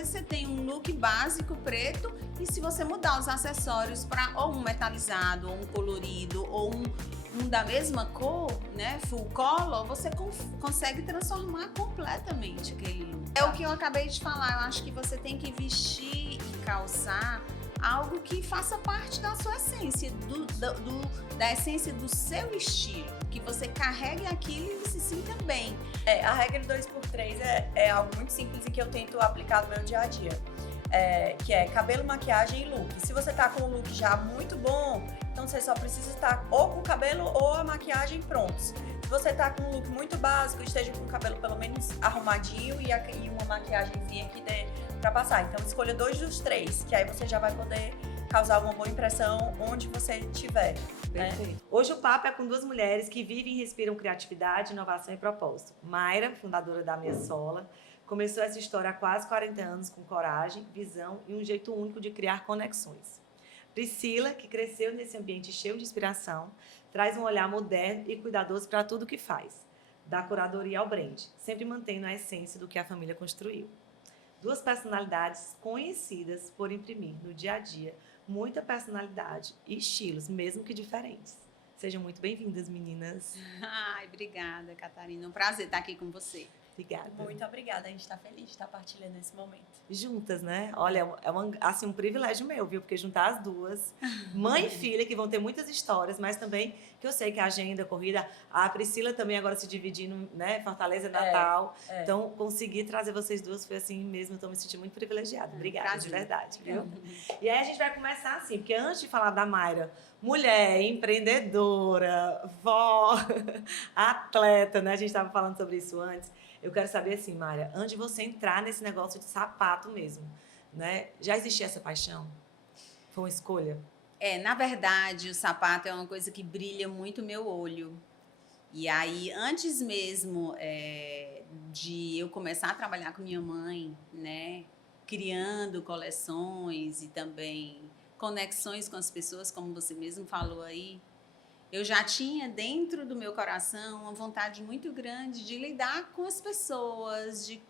vezes você tem um look básico preto e se você mudar os acessórios para ou um metalizado, ou um colorido, ou um da mesma cor, né, full color, você consegue transformar completamente aquele look. É o que eu acabei de falar, eu acho que você tem que vestir e calçar algo que faça parte da sua essência, da essência do seu estilo, que você carregue aquilo e se sinta bem. A regra 2x3 é algo muito simples e que eu tento aplicar no meu dia a dia. Que é cabelo, maquiagem e look. Se você tá com um look já muito bom, então você só precisa estar ou com o cabelo ou a maquiagem prontos. Se você tá com um look muito básico, esteja com o cabelo pelo menos arrumadinho e uma maquiagemzinha aqui pra passar. Então escolha 2 dos 3, que aí você já vai poder causar uma boa impressão onde você estiver. Perfeito. Hoje o papo é com 2 mulheres que vivem e respiram criatividade, inovação e propósito. Mayra, fundadora da Meia Sola, começou essa história há quase 40 anos com coragem, visão e um jeito único de criar conexões. Priscila, que cresceu nesse ambiente cheio de inspiração, traz um olhar moderno e cuidadoso para tudo que faz, da curadoria ao brand, sempre mantendo a essência do que a família construiu. 2 personalidades conhecidas por imprimir no dia a dia muita personalidade e estilos, mesmo que diferentes. Sejam muito bem-vindas, meninas. Ai, obrigada, Catarina. Um prazer estar aqui com você. Obrigada. Muito obrigada, a gente está feliz de estar partilhando esse momento. Juntas, né? Olha, é um privilégio meu, viu? Porque juntar as 2, mãe e filha, que vão ter muitas histórias, mas também que eu sei que a agenda, a corrida, a Priscila também agora se dividindo, né? Fortaleza, Natal. Então, conseguir trazer vocês 2 foi assim mesmo, eu tô me sentindo muito privilegiada. Obrigada, prazer. De verdade, viu? E aí a gente vai começar assim, porque antes de falar da Mayra, mulher, empreendedora, vó, atleta, né? A gente estava falando sobre isso antes. Eu quero saber assim, Mayra, antes de você entrar nesse negócio de sapato mesmo, né? Já existia essa paixão? Foi uma escolha? Na verdade, o sapato é uma coisa que brilha muito o meu olho. E aí, antes mesmo de eu começar a trabalhar com minha mãe, né? Criando coleções e também conexões com as pessoas, como você mesmo falou aí, eu já tinha dentro do meu coração uma vontade muito grande de lidar com as pessoas, de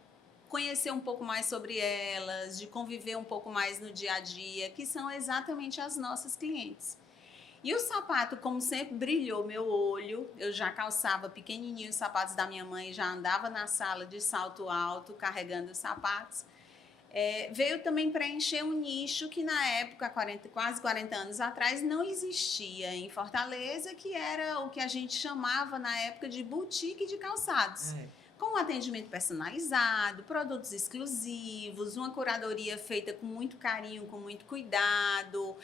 conhecer um pouco mais sobre elas, de conviver um pouco mais no dia a dia, que são exatamente as nossas clientes. E o sapato, como sempre, brilhou meu olho. Eu já calçava pequenininho os sapatos da minha mãe, já andava na sala de salto alto, carregando os sapatos. Veio também preencher um nicho que na época, quase 40 anos atrás, não existia em Fortaleza, que era o que a gente chamava na época de boutique de calçados. Com um atendimento personalizado, produtos exclusivos, uma curadoria feita com muito carinho, com muito cuidado.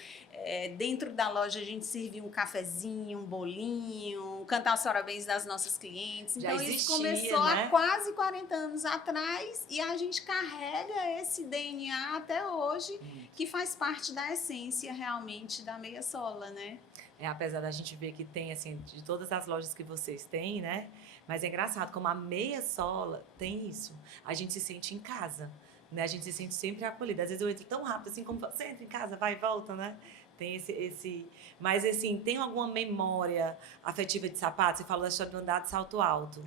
Dentro da loja a gente servia um cafezinho, um bolinho, cantar os parabéns das nossas clientes. Já então existia, isso começou né? há quase 40 anos atrás e a gente carrega esse DNA até hoje, que faz parte da essência realmente da Meia Sola, né? Apesar da gente ver que tem, assim, de todas as lojas que vocês têm, né? Mas é engraçado, como a Meia Sola tem isso. A gente se sente em casa, né? A gente se sente sempre acolhida. Às vezes eu entro tão rápido, assim, como você entra em casa, vai e volta, né? Tem esse... Mas, assim, tem alguma memória afetiva de sapato? Você falou da história de andar de salto alto.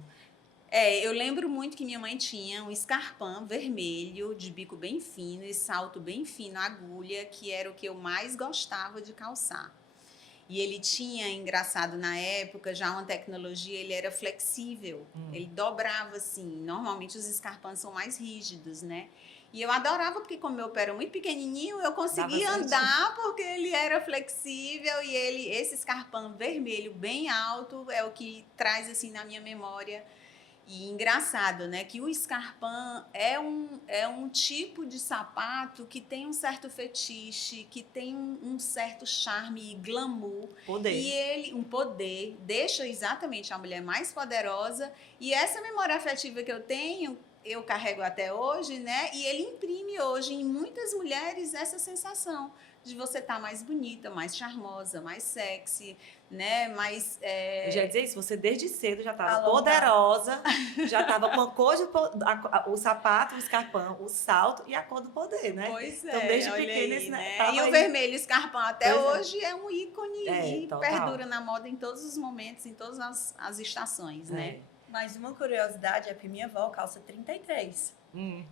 Eu lembro muito que minha mãe tinha um escarpão vermelho, de bico bem fino e salto bem fino, agulha, que era o que eu mais gostava de calçar. E ele tinha, engraçado, na época, já uma tecnologia, ele era flexível, ele dobrava assim. Normalmente os escarpãs são mais rígidos, né? E eu adorava, porque como meu pé era muito pequenininho, eu conseguia andar porque ele era flexível e esse escarpão vermelho bem alto é o que traz assim na minha memória. E engraçado, né, que o Scarpin é um tipo de sapato que tem um certo fetiche, que tem um certo charme e glamour. Poder. E ele, um poder, deixa exatamente a mulher mais poderosa. E essa memória afetiva que eu tenho, eu carrego até hoje, né? E ele imprime hoje em muitas mulheres essa sensação de você estar mais bonita, mais charmosa, mais sexy, né? Mais... Eu já ia dizer isso, você desde cedo já estava poderosa, já estava com a cor o sapato, o escarpão, o salto e a cor do poder, né? Pois então, desde olha pequena, aí, né? E o vermelho escarpão até hoje é um ícone e total. perdura na moda em todos os momentos, em todas as estações, né? Mas uma curiosidade é que minha avó calça 33.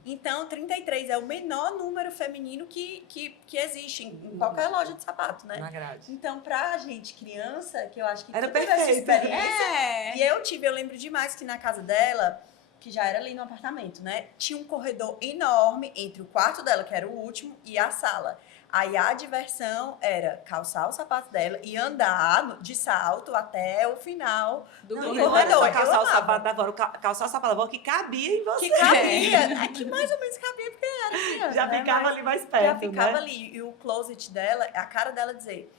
Então, 33 é o menor número feminino que existe em qualquer loja de sapato, né? Na grade. Então, pra gente criança, que eu acho que Era tu teve essa perfeito. experiência. E eu lembro demais que na casa dela, que já era ali no apartamento, né? Tinha um corredor enorme entre o quarto dela, que era o último, e a sala. Aí a diversão era calçar o sapato dela e andar de salto até o final Do Não, corredor. não era só Eu calçar o amava. sapato da avó, calçar o sapato da avó que cabia em você. Que cabia. É que mais ou menos cabia porque era criança, Já né? ficava Mas ali mais já perto, ficava né? ali. E o closet dela, a cara dela dizer,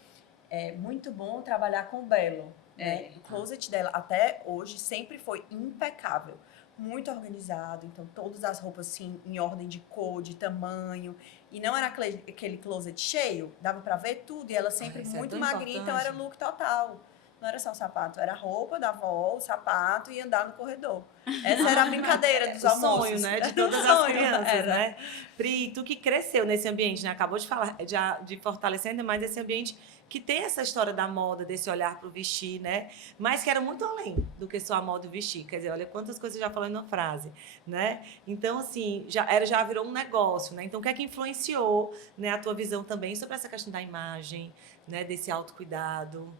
é muito bom trabalhar com o belo. Né? O closet dela, até hoje, sempre foi impecável. Muito organizado. Então, todas as roupas, assim, em ordem de cor, de tamanho. E não era aquele closet cheio. Dava pra ver tudo. E ela sempre isso é muito tão magrinha. Então, era importante. look total. Não era só o sapato. Era a roupa da avó, o sapato e andar no corredor. Essa era a brincadeira dos O almoços. sonho, né? De todas as crianças, né? Pri, tu que cresceu nesse ambiente, né? Acabou de falar, de fortalecer ainda mais esse ambiente que tem essa história da moda, desse olhar pro vestir, né? Mas que era muito além do que só a moda e o vestir. Quer dizer, olha quantas coisas já falou em uma frase, né? Então, assim, já virou um negócio, né? Então, o que é que influenciou, né, a tua visão também sobre essa questão da imagem, né? Desse autocuidado,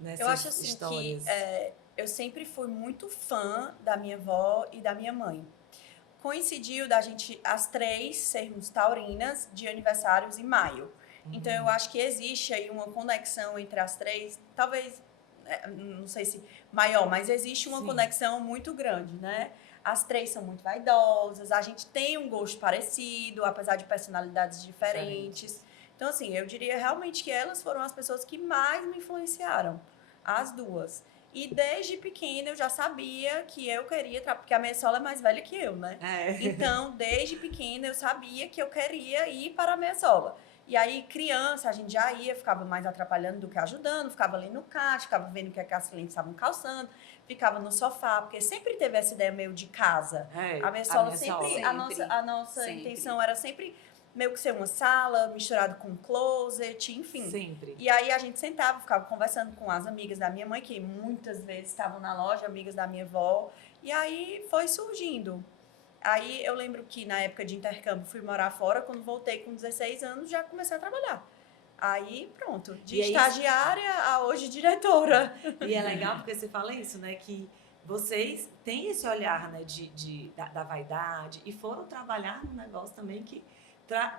nessas Eu acho assim histórias? que eu sempre fui muito fã da minha avó e da minha mãe. Coincidiu da gente, as três, sermos taurinas de aniversários em maio. Então, eu acho que existe aí uma conexão entre as três, talvez, não sei se maior, mas existe uma Sim. conexão muito grande, né? As três são muito vaidosas, a gente tem um gosto parecido, apesar de personalidades diferentes. Então, assim, eu diria realmente que elas foram as pessoas que mais me influenciaram, as duas. E desde pequena eu já sabia que eu queria, porque a minha sola é mais velha que eu, né? Então, desde pequena eu sabia que eu queria ir para a minha sola. E aí, criança, a gente já ia, ficava mais atrapalhando do que ajudando, ficava ali no caixa, ficava vendo o que as clientes estavam calçando, ficava no sofá, porque sempre teve essa ideia meio de casa. A minha sola sempre, a nossa Sempre. intenção era sempre meio que ser uma sala, misturado com um closet, enfim. Sempre. E aí a gente sentava, ficava conversando com as amigas da minha mãe, que muitas vezes estavam na loja, amigas da minha avó, e aí foi surgindo. Aí eu lembro que na época de intercâmbio fui morar fora, quando voltei com 16 anos já comecei a trabalhar. Aí pronto, de estagiária a hoje diretora. E é legal porque você fala isso, né? Que vocês têm esse olhar, né, da vaidade e foram trabalhar num negócio também que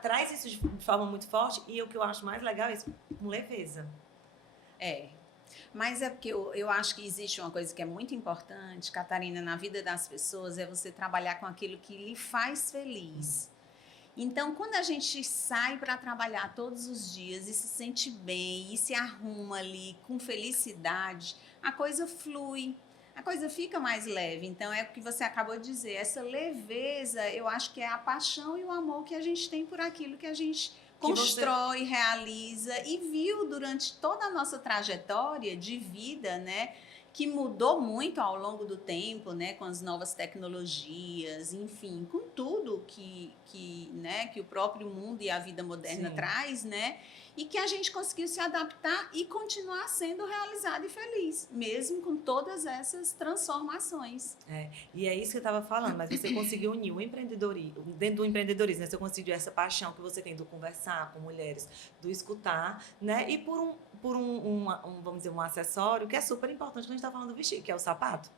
traz isso de forma muito forte. E o que eu acho mais legal é isso, com leveza. Mas é porque eu acho que existe uma coisa que é muito importante, Catarina, na vida das pessoas, é você trabalhar com aquilo que lhe faz feliz. Então, quando a gente sai para trabalhar todos os dias e se sente bem e se arruma ali com felicidade, a coisa flui, a coisa fica mais leve. Então, é o que você acabou de dizer, essa leveza, eu acho que é a paixão e o amor que a gente tem por aquilo que a gente constrói, realiza e viu durante toda a nossa trajetória de vida, né? Que mudou muito ao longo do tempo, né, com as novas tecnologias, enfim, com tudo que o próprio mundo e a vida moderna traz, né, e que a gente conseguiu se adaptar e continuar sendo realizado e feliz, mesmo com todas essas transformações. E é isso que eu estava falando, mas você conseguiu unir o empreendedorismo, dentro do empreendedorismo, né, você conseguiu essa paixão que você tem do conversar com mulheres, do escutar, né, e por vamos dizer, um acessório que é super importante quando a gente está falando do vestir, que é o sapato.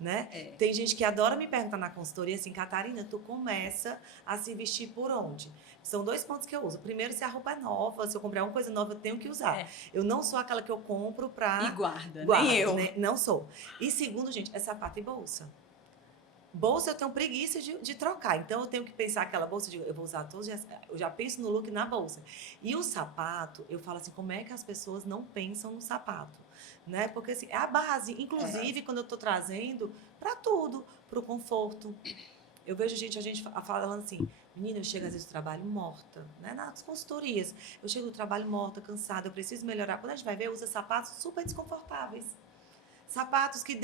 Né? Tem gente que adora me perguntar na consultoria assim, Catarina, tu começa a se vestir por onde? São 2 pontos que eu uso. Primeiro, se a roupa é nova, se eu comprar uma coisa nova, eu tenho que usar. Eu não sou aquela que eu compro pra... E guarda, nem eu. Né? Não sou. E segundo, gente, é sapato e bolsa. Bolsa eu tenho preguiça de trocar, então eu tenho que pensar aquela bolsa, eu vou usar todos, eu já penso no look na bolsa. E o sapato, eu falo assim, como é que as pessoas não pensam no sapato? Né? Porque assim, é a base, inclusive quando eu estou trazendo para tudo, para o conforto. Eu vejo a gente falando assim, menina, eu chego às vezes do trabalho morta, né? Nas consultorias, eu chego do trabalho morta, cansada, eu preciso melhorar. Quando a gente vai ver, usa sapatos super desconfortáveis. Sapatos que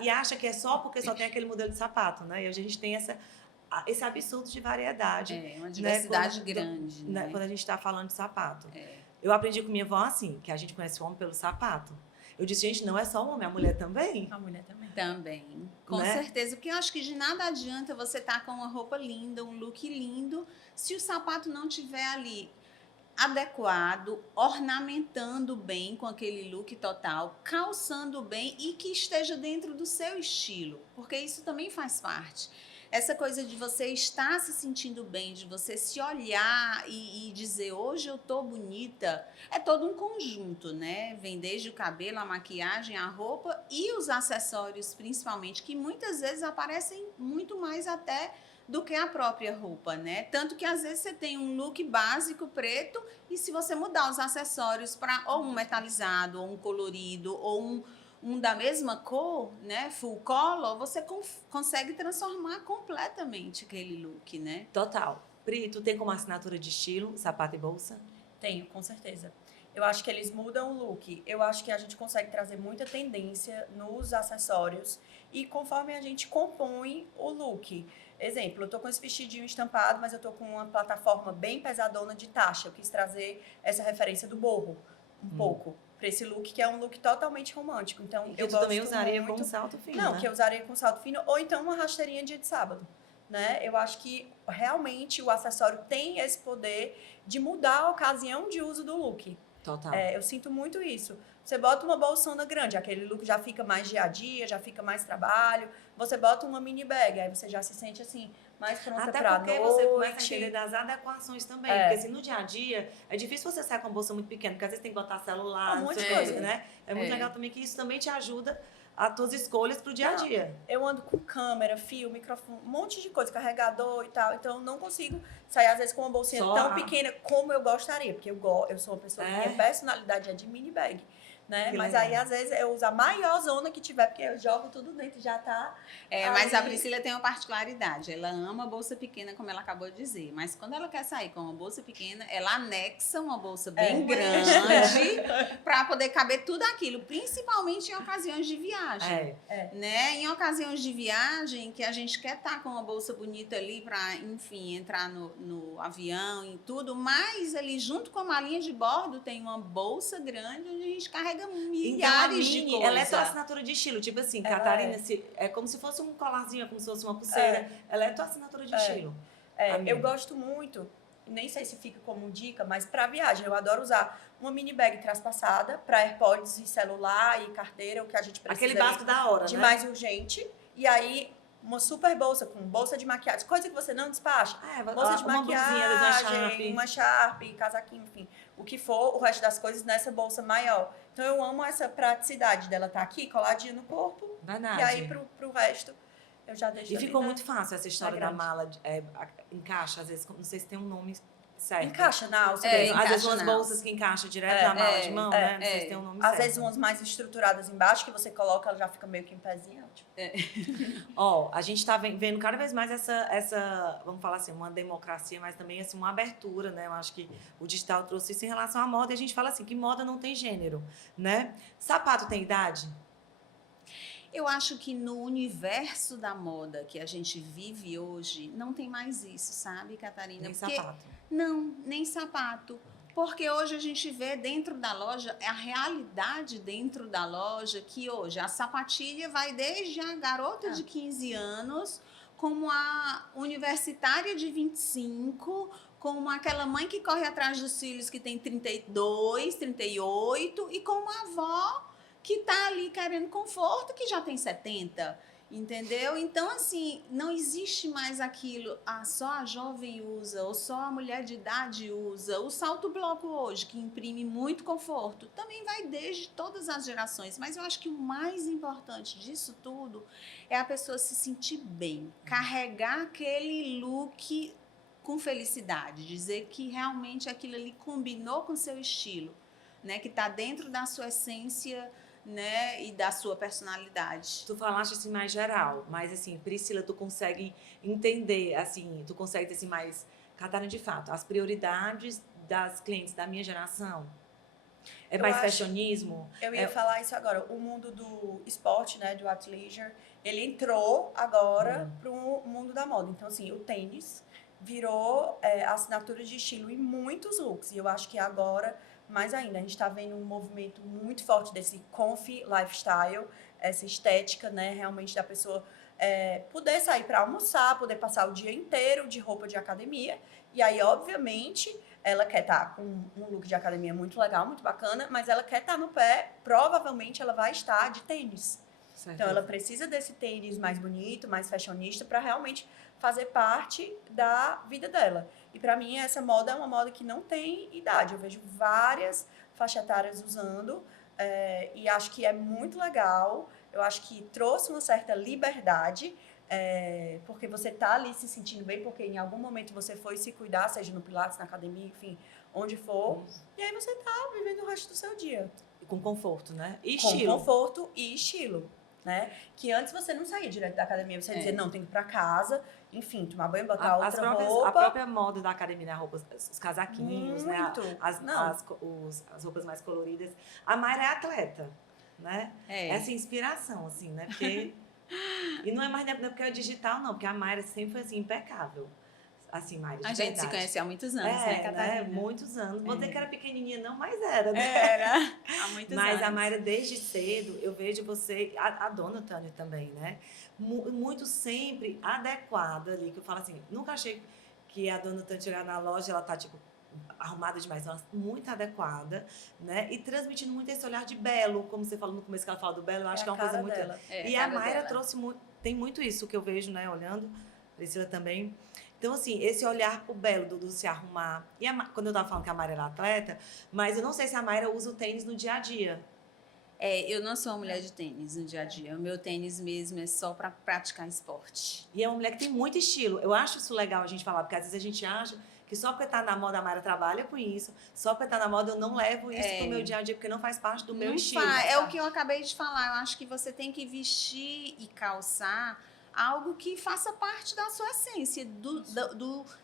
e acha que é só porque só tem aquele modelo de sapato, né? E hoje a gente tem esse absurdo de variedade. Uma diversidade grande. Né? Quando a gente está falando de sapato. Eu aprendi com minha avó assim, que a gente conhece o homem pelo sapato. Eu disse, gente, não é só o homem, a mulher também. A mulher também. Também, com Né? certeza, porque eu acho que de nada adianta você estar com uma roupa linda, um look lindo, se o sapato não tiver ali adequado, ornamentando bem com aquele look total, calçando bem e que esteja dentro do seu estilo, porque isso também faz parte. Essa coisa de você estar se sentindo bem, de você se olhar e dizer hoje eu tô bonita, é todo um conjunto, né? Vem desde o cabelo, a maquiagem, a roupa e os acessórios, principalmente, que muitas vezes aparecem muito mais até do que a própria roupa, né? Tanto que às vezes você tem um look básico preto e se você mudar os acessórios para ou um metalizado, ou um colorido, ou um da mesma cor, né, full color, você consegue transformar completamente aquele look, né? Total. Pri, tu tem como assinatura de estilo, sapato e bolsa? Tenho, com certeza. Eu acho que eles mudam o look. Eu acho que a gente consegue trazer muita tendência nos acessórios e conforme a gente compõe o look. Exemplo, eu tô com esse vestidinho estampado, mas eu tô com uma plataforma bem pesadona de taxa. Eu quis trazer essa referência do borro um pouco para esse look, que é um look totalmente romântico. Então, E que eu tu gosto também usaria muito... com salto fino, Não, né? que eu usaria com salto fino ou então uma rasteirinha dia de sábado. Né? Eu acho que realmente o acessório tem esse poder de mudar a ocasião de uso do look. Total. Eu sinto muito isso. Você bota uma bolsona grande, aquele look já fica mais dia a dia, já fica mais trabalho. Você bota uma mini bag, aí você já se sente assim, mais pronta Até pra porque noite. você começa a entender das adequações também. Porque assim, no dia a dia, é difícil você sair com uma bolsa muito pequena, porque às vezes tem que botar celular, Um não monte sei de o coisa. quê, né? É muito legal também que isso também te ajuda as tuas escolhas pro dia a dia. Eu ando com câmera, fio, microfone, um monte de coisa, carregador e tal. Então, eu não consigo sair, às vezes, com uma bolsinha Só tão pequena como eu gostaria. Porque eu sou uma pessoa que minha personalidade é de mini bag. Né? Que Mas legal. aí, às vezes, eu uso a maior zona que tiver, porque eu jogo tudo dentro e já tá... Mas a ali. Priscila tem uma particularidade. Ela ama bolsa pequena, como ela acabou de dizer. Mas quando ela quer sair com uma bolsa pequena, ela anexa uma bolsa bem grande para poder caber tudo aquilo, principalmente em ocasiões de viagem. Né? Em ocasiões de viagem, que a gente quer estar com uma bolsa bonita ali para, enfim, entrar no avião e tudo, mas ali junto com a malinha de bordo tem uma bolsa grande onde a gente carrega milhares de coisas. Ela é tua assinatura de estilo, tipo assim, Ela Catarina, é como se fosse um colarzinho, é como se fosse uma pulseira. Ela é tua assinatura de estilo. Eu gosto muito, nem sei se fica como dica, mas para viagem, eu adoro usar uma mini bag traspassada para AirPods e celular e carteira, o que a gente precisa. Aquele básico da hora, de né? mais urgente. E aí, uma super bolsa com bolsa de maquiagem, coisa que você não despacha. Bolsa de maquiagem, uma Sharp, casaquinho, enfim. O que for, o resto das coisas nessa bolsa maior. Então, eu amo essa praticidade dela estar aqui, coladinha no corpo. Verdade. E aí, pro resto, eu já deixo. E ficou muito fácil essa história da mala, encaixa, às vezes, não sei se tem um nome certo. Encaixa na alça. Às vezes umas bolsas que encaixam direto na mala de mão, né? Não sei se tem um nome certo. Às vezes umas mais estruturadas embaixo, que você coloca, ela já fica meio que em pezinho. Ó, a gente tá vendo cada vez mais essa, vamos falar assim, uma democracia, mas também assim, uma abertura, né? Eu acho que o digital trouxe isso em relação à moda, e a gente fala assim, que moda não tem gênero, né? Sapato tem idade? Eu acho que no universo da moda que a gente vive hoje, não tem mais isso, sabe, Catarina? Nem sapato. Não, nem sapato. Porque hoje a gente vê dentro da loja, a realidade dentro da loja, que hoje a sapatilha vai desde a garota de 15 anos, como a universitária de 25, como aquela mãe que corre atrás dos filhos que tem 32, 38, e como a avó que está ali querendo conforto, que já tem 70, entendeu? Então, assim, não existe mais aquilo, só a jovem usa, ou só a mulher de idade usa. O salto bloco hoje, que imprime muito conforto, também vai desde todas as gerações. Mas eu acho que o mais importante disso tudo é a pessoa se sentir bem, carregar aquele look com felicidade, dizer que realmente aquilo ali combinou com o seu estilo, né? Que está dentro da sua essência, né, e da sua personalidade. Tu falaste assim mais geral, mas assim, Priscila, tu consegue entender, assim, tu consegue ter assim mais, Catarina, de fato, as prioridades das clientes da minha geração? É mais fashionismo? Eu ia falar isso agora, o mundo do esporte, né, do athleisure, ele entrou agora pro mundo da moda. Então, assim, o tênis virou assinatura de estilo em muitos looks, e eu acho que agora mais ainda. A gente está vendo um movimento muito forte desse comfy lifestyle, essa estética, né, realmente da pessoa poder sair para almoçar, poder passar o dia inteiro de roupa de academia. E aí, obviamente, ela quer estar com um look de academia muito legal, muito bacana, mas ela quer estar no pé, provavelmente ela vai estar de tênis. Então, ela precisa desse tênis mais bonito, mais fashionista, para realmente fazer parte da vida dela. E para mim, essa moda é uma moda que não tem idade. Eu vejo várias faixa etárias usando, e acho que é muito legal. Eu acho que trouxe uma certa liberdade, porque você tá ali se sentindo bem, porque em algum momento você foi se cuidar, seja no Pilates, na academia, enfim, onde for. E aí você tá vivendo o resto do seu dia. Com conforto, né? E Com estilo. conforto e estilo, né? Que antes você não saía direto da academia, você dizia, não, tem que ir pra casa, enfim, tomar banho, botar outra roupa. A própria moda da academia, né? Os casaquinhos, né? Muito. As roupas mais coloridas. A Mayra é atleta, né? Essa inspiração, assim, né? Porque... E não é mais porque é digital, não. Porque a Mayra sempre foi, assim, impecável. Assim, Mayra, de A gente verdade. se conhece há muitos anos, né, Catarina? Muitos anos. Vou dizer que era pequenininha, não, mas era, né? Era, há muitos anos. Mas a Mayra, desde cedo, eu vejo você, a dona Tânia também, né? Muito sempre adequada ali, que eu falo assim, nunca achei que a dona Tânia chegar na loja, ela tá, tipo, arrumada demais, ela muito adequada, né? E transmitindo muito esse olhar de belo, como você falou no começo que ela fala do belo, eu acho que é uma coisa muito... Dela. E a Mayra trouxe muito, tem muito isso que eu vejo, né, olhando, Priscila também. Então, assim, esse olhar pro belo, do se arrumar. E quando eu tava falando que a Mayra era atleta, mas eu não sei se a Mayra usa o tênis no dia a dia. Eu não sou uma mulher de tênis no dia a dia. O meu tênis mesmo é só para praticar esporte. E é uma mulher que tem muito estilo. Eu acho isso legal a gente falar, porque às vezes a gente acha que só porque tá na moda a Mayra trabalha com isso, só porque tá na moda eu não levo isso pro meu dia a dia, porque não faz parte do meu estilo. É o que eu acabei de falar. Eu acho que você tem que vestir e calçar algo que faça parte da sua essência,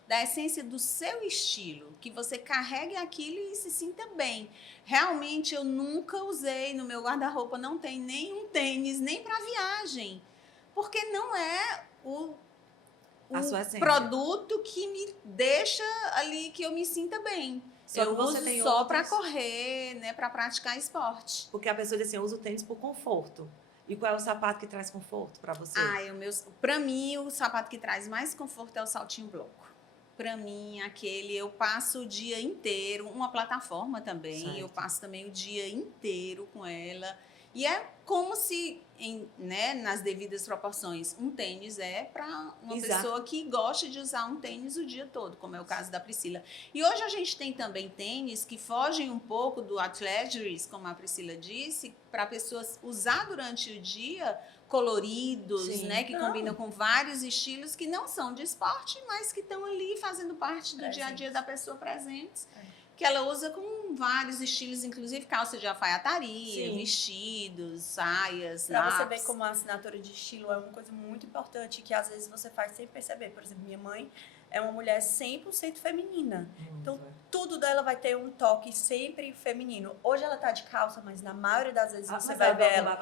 da essência do seu estilo, que você carregue aquilo e se sinta bem. Realmente, eu nunca usei, no meu guarda-roupa não tem nenhum tênis, nem para viagem, porque não é o produto que me deixa ali, que eu me sinta bem. Eu uso só para correr, né, para praticar esporte. Porque a pessoa diz assim, eu uso tênis por conforto. E qual é o sapato que traz conforto para você? Para mim, o sapato que traz mais conforto é o saltinho bloco. Para mim, eu passo o dia inteiro, uma plataforma também, certo. Eu passo também o dia inteiro com ela. E é como se, nas devidas proporções, um tênis é para uma pessoa que gosta de usar um tênis o dia todo, como é o caso da Priscila. E hoje a gente tem também tênis que fogem um pouco do athleisure, como a Priscila disse, para pessoas usar durante o dia, coloridos, né, que combinam com vários estilos que não são de esporte, mas que estão ali fazendo parte do dia a dia da pessoa presente. Que ela usa com vários estilos, inclusive calça de alfaiataria, vestidos, saias, Pra você ver como a assinatura de estilo é uma coisa muito importante que às vezes você faz sem perceber. Por exemplo, minha mãe é uma mulher 100% feminina. Então, tudo dela vai ter um toque sempre feminino. Hoje ela tá de calça, mas na maioria das vezes você vai ver ela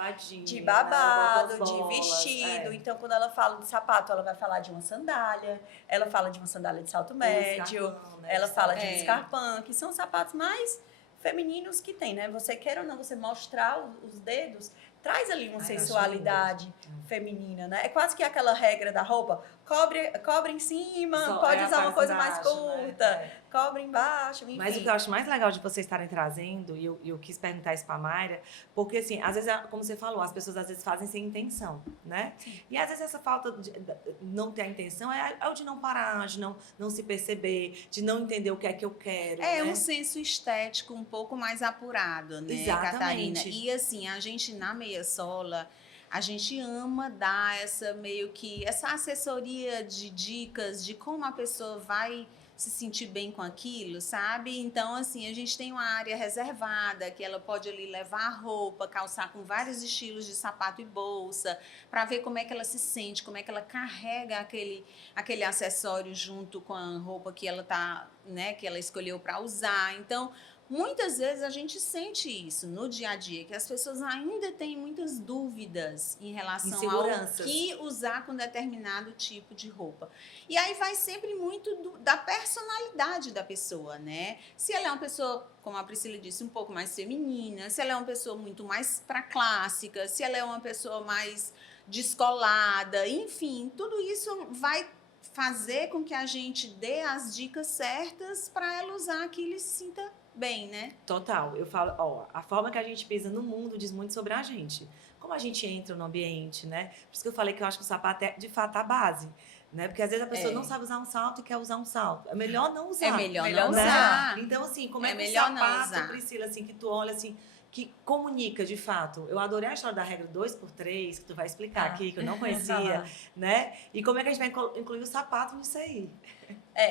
de babado, de vestido. Então, quando ela fala de sapato, ela vai falar de uma sandália. Ela fala de uma sandália de salto médio. Ela fala de um escarpão, que são os sapatos mais femininos que tem, né? Você quer ou não, você mostrar os dedos, traz ali uma sensualidade feminina, né? É quase que aquela regra da roupa, cobre em cima, pode usar uma coisa mais curta, cobre embaixo, enfim. Mas o que eu acho mais legal de vocês estarem trazendo, e eu quis perguntar isso pra Mayra, porque assim, às vezes, como você falou, as pessoas às vezes fazem sem intenção, né? Sim. E às vezes essa falta de não ter a intenção é o de não parar, de não se perceber, de não entender o que é que eu quero. É, né? Um senso estético um pouco mais apurado, né, exatamente. Catarina? E assim, a gente na Meia Sola, a gente ama dar essa assessoria de dicas de como a pessoa vai se sentir bem com aquilo, sabe? Então, assim, a gente tem uma área reservada que ela pode ali levar a roupa, calçar com vários estilos de sapato e bolsa, para ver como é que ela se sente, como é que ela carrega aquele acessório junto com a roupa que ela tá, né, que ela escolheu para usar. Então, muitas vezes a gente sente isso no dia a dia, que as pessoas ainda têm muitas dúvidas em relação ao Inseguranças. que usar com determinado tipo de roupa. E aí vai sempre muito da personalidade da pessoa, né? Se ela é uma pessoa, como a Priscila disse, um pouco mais feminina, se ela é uma pessoa muito mais para clássica, se ela é uma pessoa mais descolada, enfim, tudo isso vai fazer com que a gente dê as dicas certas para ela usar que ele se sinta bem, né? Total. Eu falo, ó, a forma que a gente pisa no mundo diz muito sobre a gente. Como a gente entra no ambiente, né? Por isso que eu falei que eu acho que o sapato é, de fato, a base. Né? Porque às vezes a pessoa não sabe usar um salto e quer usar um salto. É melhor não usar. É melhor Melhor não né? usar. Então, assim, como É é que o melhor não sapato, usar. Priscila, assim, que tu olha, assim, que comunica de fato. Eu adorei a história da regra 2x3, que tu vai explicar aqui, que eu não conhecia, né? E como é que a gente vai incluir o sapato nisso aí?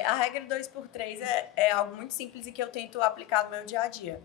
A regra 2x3 é algo muito simples e que eu tento aplicar no meu dia a dia.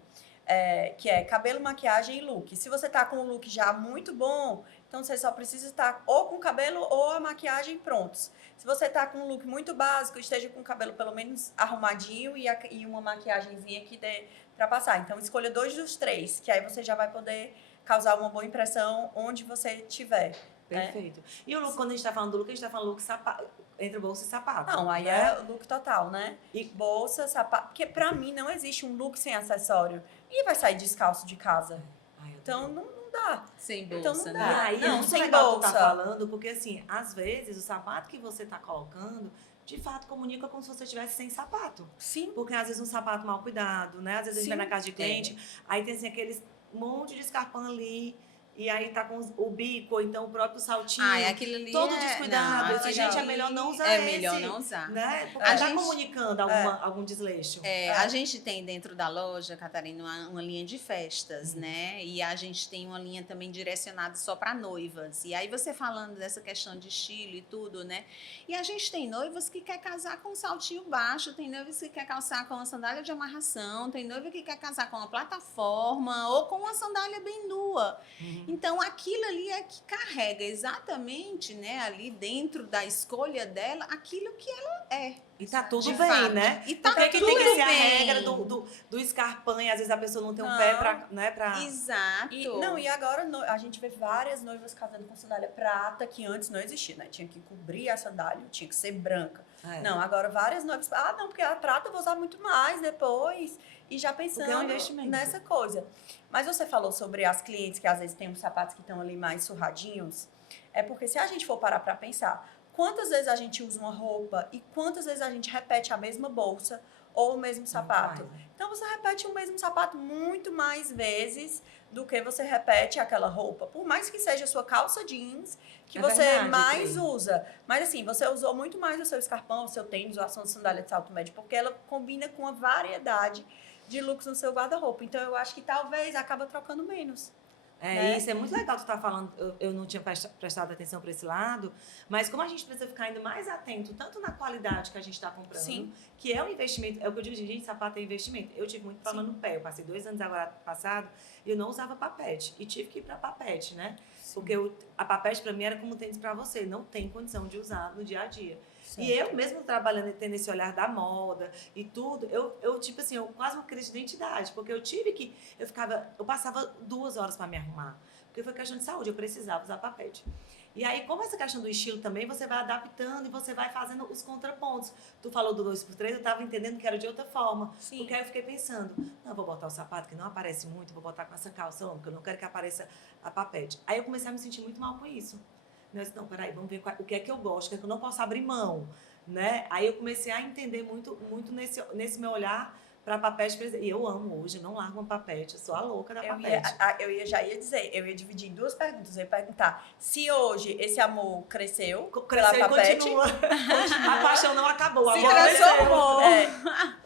Que é cabelo, maquiagem e look. Se você tá com um look já muito bom, então você só precisa estar ou com o cabelo ou a maquiagem prontos. Se você tá com um look muito básico, esteja com o cabelo pelo menos arrumadinho e uma maquiagemzinha que dê pra passar. Então escolha 2 dos 3, que aí você já vai poder causar uma boa impressão onde você estiver. Perfeito. E o look, quando a gente tá falando do look, a gente tá falando look sapato, entre bolsa e sapato. Não, aí né? é o look total, né? E- Bolsa, sapato. Porque pra mim não existe um look sem acessório. E vai sair descalço de casa. Ai, eu Então adorei. não dá. Sem Então bolsa, não E dá. né? aí, Não, é muito sem legal tu tá bolsa. falando, porque assim, às vezes o sapato que você tá colocando, de fato, comunica como se você estivesse sem sapato. Sim. Porque às vezes um sapato mal cuidado, né? Às vezes a gente Sim. vai na casa de cliente, aí tem assim aqueles monte de escarpão ali, e aí tá com o bico, ou então o próprio saltinho. Ah, aquilo ali todo é... descuidado. Não, Assim, aquilo gente, é ali melhor não usar É esse. melhor não usar. Né? Porque A tá gente- comunicando algum desleixo. A gente tem dentro da loja, Catarina, uma linha de festas, né? E a gente tem uma linha também direcionada só para noivas. E aí você falando dessa questão de estilo e tudo, né? E a gente tem noivas que quer casar com um saltinho baixo, tem noivas que quer calçar com uma sandália de amarração, tem noiva que quer casar com uma plataforma ou com uma sandália bem nua. Então aquilo ali é que carrega exatamente, né, ali dentro da escolha dela, aquilo que ela é. E tá tudo De bem, fato. né? E tá Porque que tudo tem que ser a bem. regra do escarpão e às vezes a pessoa não tem um Não. pé pra, né, pra... Exato. E agora a gente vê várias noivas casando com sandália prata, que antes não existia, né? Tinha que cobrir a sandália, tinha que ser branca. É. Não, agora várias noivas... não, porque a prata eu vou usar muito mais depois. E já pensando Porque é um investimento. nessa coisa. Mas você falou sobre as clientes que às vezes tem uns sapatos que estão ali mais surradinhos. É porque se a gente for parar pra pensar, quantas vezes a gente usa uma roupa e quantas vezes a gente repete a mesma bolsa ou o mesmo sapato? mais, né? Então você repete o mesmo sapato muito mais vezes do que você repete aquela roupa. Por mais que seja a sua calça jeans, que É você verdade, mais Clê. usa. Mas assim, você usou muito mais o seu escarpão, o seu tênis, ou a sua sandália de salto médio, porque ela combina com uma variedade de looks no seu guarda-roupa. Então eu acho que talvez acaba trocando menos. É né? isso, é muito legal tu estar falando, eu não tinha prestado atenção para esse lado, mas como a gente precisa ficar ainda mais atento, tanto na qualidade que a gente está comprando, Sim. que é um investimento, é o que eu digo, gente, sapato é investimento. Eu tive muito problema no pé, eu passei 2 anos agora passado e eu não usava papete, e tive que ir para papete, né? Porque a papete para mim era como tênis para você, não tem condição de usar no dia a dia. E eu mesmo trabalhando, tendo esse olhar da moda e tudo, eu tipo assim, eu quase uma crise de identidade, porque eu tive que, eu passava 2 horas para me arrumar, porque foi questão de saúde, eu precisava usar papete. E aí, como essa questão do estilo também, você vai adaptando e você vai fazendo os contrapontos. Tu falou do 2x3, eu tava entendendo que era de outra forma. Sim. Porque aí eu fiquei pensando, não, eu vou botar o sapato que não aparece muito, vou botar com essa calça, não, porque eu não quero que apareça a papete. Aí eu comecei a me sentir muito mal com isso. Eu disse, não, peraí, vamos ver o que é que eu gosto, o que é que eu não posso abrir mão, né? Aí eu comecei a entender muito nesse meu olhar para papete. E eu amo hoje, eu não largo uma papete, eu sou a louca da papete. Já ia dizer, eu ia dividir em 2 perguntas. Eu ia perguntar se hoje esse amor cresceu pela Cresceu e papete. continua. A paixão não acabou, Se agora transformou.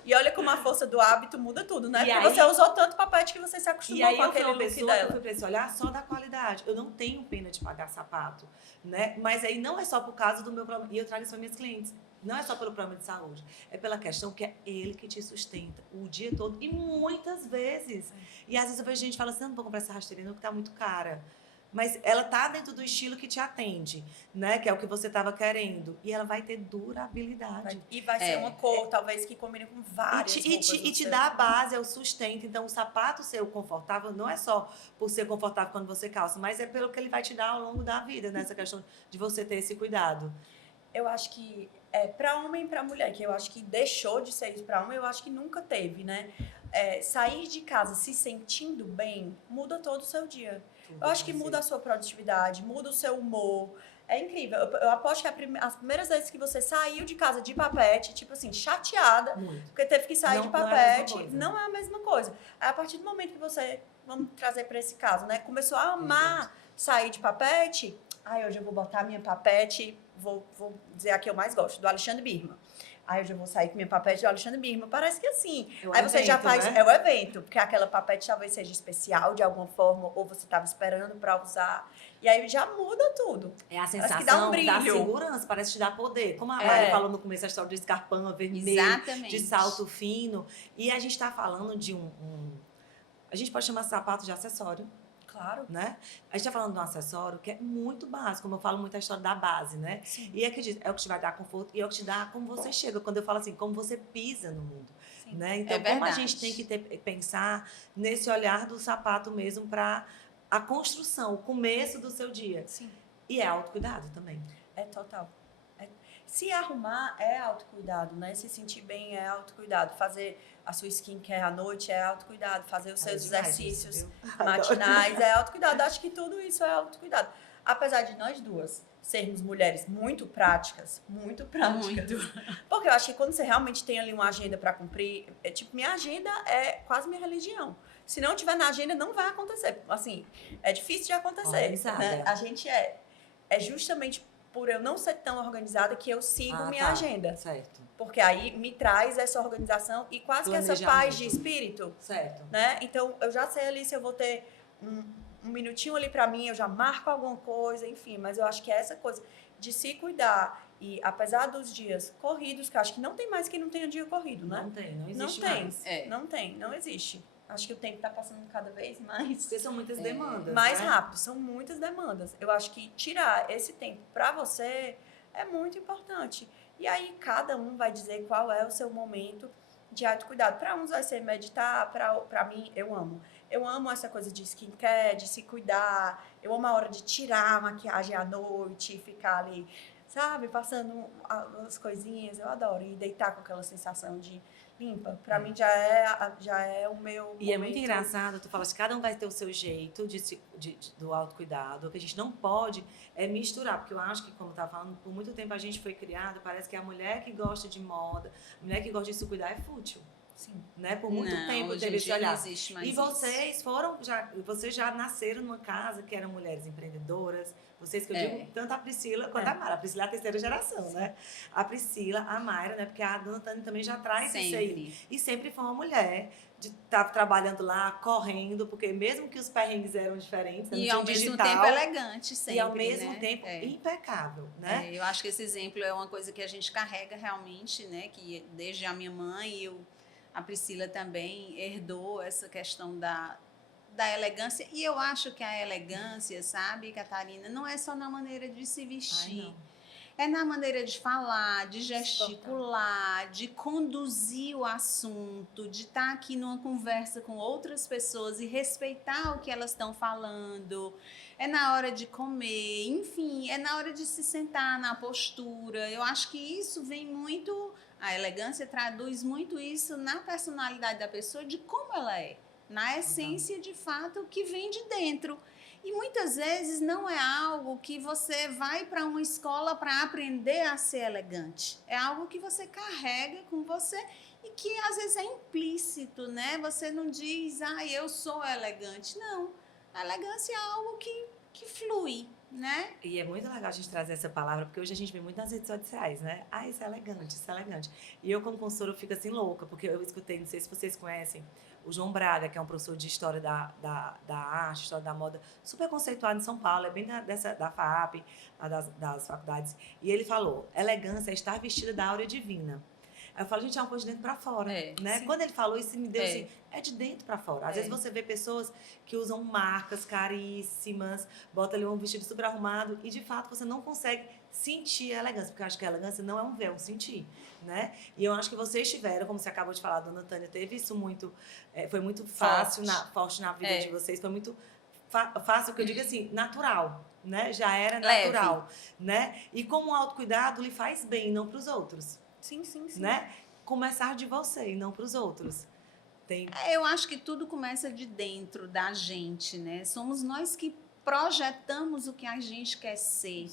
E olha como a força do hábito muda tudo, né? E Porque aí- você usou tanto papete que você se E acostumou aí com eu fui aquele uma look pessoa que dela. fui pra esse olhar só da qualidade. Eu não tenho pena de pagar sapato, né? Mas aí não é só por causa do meu problema. E eu trago isso para minhas clientes. Não é só pelo problema de saúde. É pela questão que é ele que te sustenta o dia todo. E muitas vezes. E às vezes eu vejo gente falando assim, não vou comprar essa rasteirinha não, que tá muito cara. mas ela tá dentro do estilo que te atende, né? Que é o que você estava querendo. E ela vai ter durabilidade. E vai ser uma cor, talvez, que combine com várias roupas. E te dá a base, é o sustento. Então, o sapato ser confortável não é só por ser confortável quando você calça, mas é pelo que ele vai te dar ao longo da vida, nessa questão de você ter esse cuidado. Eu acho que para homem e para mulher, que eu acho que deixou de ser isso para homem, eu acho que nunca teve, né? Sair de casa se sentindo bem muda todo o seu dia. Eu acho que muda a sua produtividade, muda o seu humor. É incrível. Eu aposto que as primeiras vezes que você saiu de casa de papete, tipo assim, chateada, porque teve que sair de papete, não é a mesma coisa. Aí, a partir do momento que você, vamos trazer para esse caso, né? Começou a amar sair de papete, hoje eu vou botar minha papete, vou dizer a que eu mais gosto, do Alexandre Birman. Hoje eu vou sair com minha papete do Alexandre Birman. Parece que assim. Aí você já faz. Né? É o evento, porque aquela papete talvez seja especial de alguma forma, ou você estava esperando para usar. E aí já muda tudo. É a sensação que dá um brilho. Da segurança, parece te dar poder. Como a Mari falou no começo da história do escarpão vermelho, de salto fino. E a gente está falando de a gente pode chamar sapato de acessório. Claro. Né? A gente está falando de um acessório que é muito básico, como eu falo muito a história da base, né? Sim. E é o que te vai dar conforto e é o que te dá como você chega. Quando eu falo assim, como você pisa no mundo. Né? Então, como a gente tem que pensar nesse olhar do sapato mesmo para a construção, o começo do seu dia. Sim. E é autocuidado também. É total. Se arrumar é autocuidado, né? Se sentir bem é autocuidado. Fazer a sua skincare à noite é autocuidado. Fazer os seus exercícios matinais é autocuidado. Acho que tudo isso é autocuidado. Apesar de nós duas sermos mulheres muito práticas. Porque eu acho que quando você realmente tem ali uma agenda para cumprir, minha agenda é quase minha religião. Se não tiver na agenda, não vai acontecer. Assim, é difícil de acontecer. Né? A gente é justamente por eu não ser tão organizada que eu sigo minha agenda. Certo. Porque aí me traz essa organização e quase que essa paz de espírito. Certo. Né? Então, eu já sei ali se eu vou ter um minutinho ali pra mim, eu já marco alguma coisa, enfim. Mas eu acho que é essa coisa de se cuidar. E apesar dos dias corridos, que eu acho que não tem mais quem não tenha dia corrido, né? Não tem, não existe mais. Não existe. Acho que o tempo está passando cada vez mais. Porque são muitas demandas. Mais rápido, são muitas demandas. Eu acho que tirar esse tempo para você é muito importante. E aí cada um vai dizer qual é o seu momento de autocuidado. Para uns vai ser meditar, para mim, eu amo. Eu amo essa coisa de skincare, de se cuidar. Eu amo a hora de tirar a maquiagem à noite e ficar ali, sabe, passando as coisinhas. Eu adoro. E deitar com aquela sensação de limpa. Pra mim já é o meu E momento. É muito engraçado, tu falas que cada um vai ter o seu jeito do autocuidado. O que a gente não pode é misturar, porque eu acho que, como eu estava falando, por muito tempo a gente foi criado, parece que a mulher que gosta de moda, a mulher que gosta de se cuidar é fútil. Sim. Né? Por muito tempo teve esse olhar. E vocês já nasceram numa casa que eram mulheres empreendedoras. Vocês que eu digo, tanto a Priscila quanto a Mayra. A Priscila é a terceira geração, né? A Priscila, a Mayra, né? Porque a Dona Tânia também já traz isso aí. E sempre foi uma mulher de estar trabalhando lá, correndo, porque mesmo que os perrengues eram diferentes, e ao mesmo tempo elegante sempre, e ao mesmo tempo impecável, né? Eu acho que esse exemplo é uma coisa que a gente carrega realmente, né? Que desde a minha mãe a Priscila também herdou essa questão da elegância. E eu acho que a elegância, sabe, Catarina, não é só na maneira de se vestir. É na maneira de falar, de gesticular, de conduzir o assunto, de estar aqui numa conversa com outras pessoas e respeitar o que elas estão falando. É na hora de comer, enfim, é na hora de se sentar, na postura. Eu acho que isso vem muito... A elegância traduz muito isso na personalidade da pessoa, de como ela é. Na essência, de fato, que vem de dentro. E muitas vezes não é algo que você vai para uma escola para aprender a ser elegante. É algo que você carrega com você e que às vezes é implícito, né? Você não diz, eu sou elegante. Não, a elegância é algo que flui, né? E é muito legal a gente trazer essa palavra, porque hoje a gente vê muito nas redes sociais, né? Isso é elegante, isso é elegante. E eu, como consultora, eu fico assim louca, porque eu escutei, não sei se vocês conhecem, o João Braga, que é um professor de história da arte, história da moda, super conceituado em São Paulo, é bem da FAAP, das faculdades. E ele falou, elegância é estar vestida da áurea divina. Aí eu falo, gente, é uma coisa de dentro pra fora, né? sim. Quando ele falou isso, me deu É. assim, é de dentro pra fora. Às vezes você vê pessoas que usam marcas caríssimas, bota ali um vestido super arrumado e, de fato, você não consegue sentir a elegância, porque eu acho que a elegância não é um véu, é um sentir, né? E eu acho que vocês tiveram, como você acabou de falar, a dona Tânia teve isso muito, foi muito fácil, forte na vida de vocês, foi muito fácil, que eu digo assim, natural, né? Já era natural, né? E como o autocuidado lhe faz bem, não para os outros. Sim. Né? Começar de você e não para os outros. Eu acho que tudo começa de dentro da gente, né? Somos nós que projetamos o que a gente quer ser,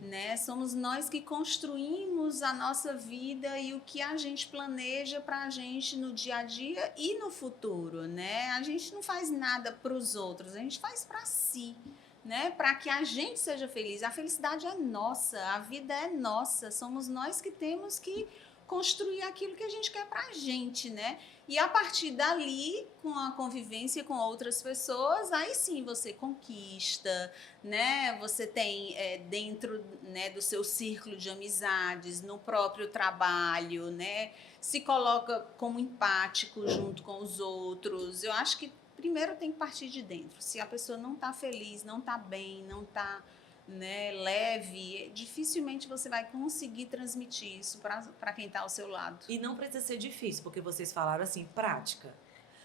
né? Somos nós que construímos a nossa vida e o que a gente planeja para a gente no dia a dia e no futuro, né? A gente não faz nada para os outros, a gente faz para si, né? Para que a gente seja feliz. A felicidade é nossa, a vida é nossa. Somos nós que temos que construir aquilo que a gente quer pra gente, né? E a partir dali, com a convivência com outras pessoas, aí sim você conquista, né? Você tem dentro, né, do seu círculo de amizades, no próprio trabalho, né? Se coloca como empático junto com os outros. Eu acho que primeiro tem que partir de dentro. Se a pessoa não está feliz, não está bem, não está, né, leve, dificilmente você vai conseguir transmitir isso para quem está ao seu lado. E não precisa ser difícil, porque vocês falaram assim, prática.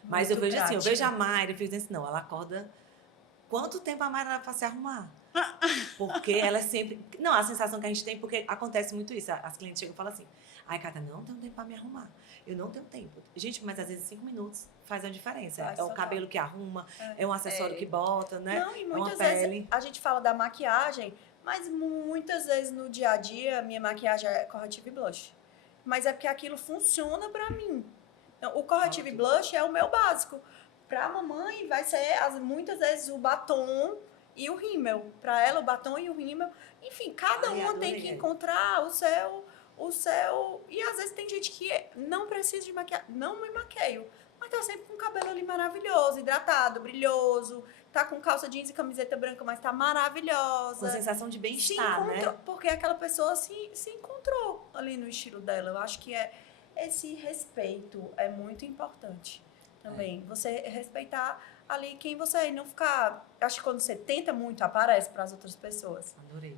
Mas Muito eu vejo prática. assim, eu vejo a Mayra e fico assim, não, ela acorda... Quanto tempo a Mayra leva para se arrumar? Porque ela é sempre... Não, a sensação que a gente tem, porque acontece muito isso. As clientes chegam e falam assim, ai, Cata, não tenho tempo para me arrumar. Eu não tenho tempo. Gente, mas às vezes 5 minutos faz a diferença. Faz é o total. cabelo que arruma, é um acessório que bota, né? Não, e é uma muitas pele. vezes a gente fala da maquiagem, mas muitas vezes no dia a dia minha maquiagem é corretivo e blush. Mas é porque aquilo funciona pra mim. Então, o corretivo e blush é o meu básico. Pra mamãe vai ser muitas vezes o batom e o rímel. Pra ela o batom e o rímel. Enfim, cada uma tem que encontrar o seu. E às vezes tem gente que não precisa de maquiagem, não me maqueio, mas tá sempre com o cabelo ali maravilhoso, hidratado, brilhoso, tá com calça jeans e camiseta branca, mas tá maravilhosa. Uma sensação de bem-estar, né? Porque aquela pessoa se encontrou ali no estilo dela. Eu acho que esse respeito é muito importante também. Você respeitar ali quem você é e não ficar... Acho que quando você tenta muito, aparece para as outras pessoas. Adorei.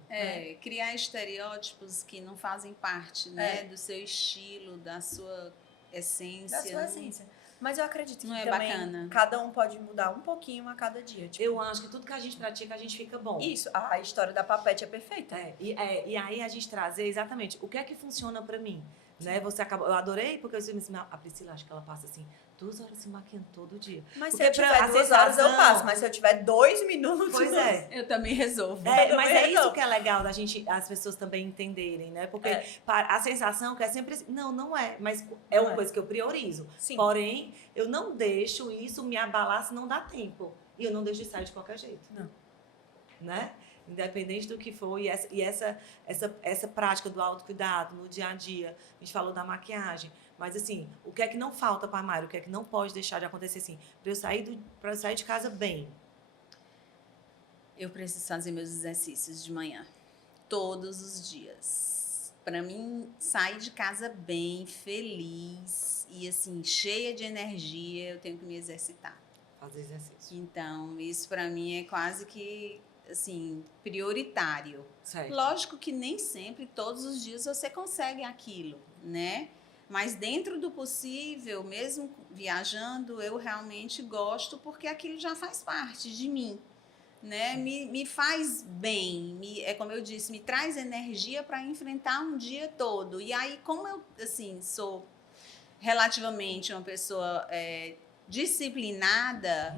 Criar estereótipos que não fazem parte, né, do seu estilo, da sua essência. Da sua essência. Mas eu acredito que não é também bacana. Cada um pode mudar um pouquinho a cada dia. Tipo, Eu acho que tudo que a gente pratica, a gente fica bom. Isso, a história da Papete é perfeita. E aí a gente trazer exatamente o que é que funciona pra mim. Né? Eu adorei, porque eu disse assim, a Priscila, acho que ela passa assim, 2 horas se maquiando todo dia. Mas Porque se eu tiver 2 horas, eu passo. Mas se eu tiver 2 minutos... Pois é. Eu também resolvo. Mas é isso que é legal da gente, as pessoas também entenderem, né? Porque a sensação que é sempre assim, não é, mas é uma coisa que eu priorizo. Sim. Porém, eu não deixo isso me abalar se não dá tempo. E eu não deixo de sair de qualquer jeito. Não. Né? Independente do que for, e essa prática do autocuidado no dia a dia, a gente falou da maquiagem, mas assim, o que é que não falta para a Mayra, o que é que não pode deixar de acontecer assim, para eu sair de casa bem? Eu preciso fazer meus exercícios de manhã, todos os dias. Para mim, sair de casa bem, feliz e assim, cheia de energia, eu tenho que me exercitar. Fazer exercício. Então, isso para mim é quase que assim, prioritário. Certo. Lógico que nem sempre, todos os dias, você consegue aquilo, né? Mas dentro do possível, mesmo viajando, eu realmente gosto porque aquilo já faz parte de mim, né? Me faz bem, é como eu disse, me traz energia para enfrentar um dia todo. E aí, como eu, assim, sou relativamente uma pessoa disciplinada,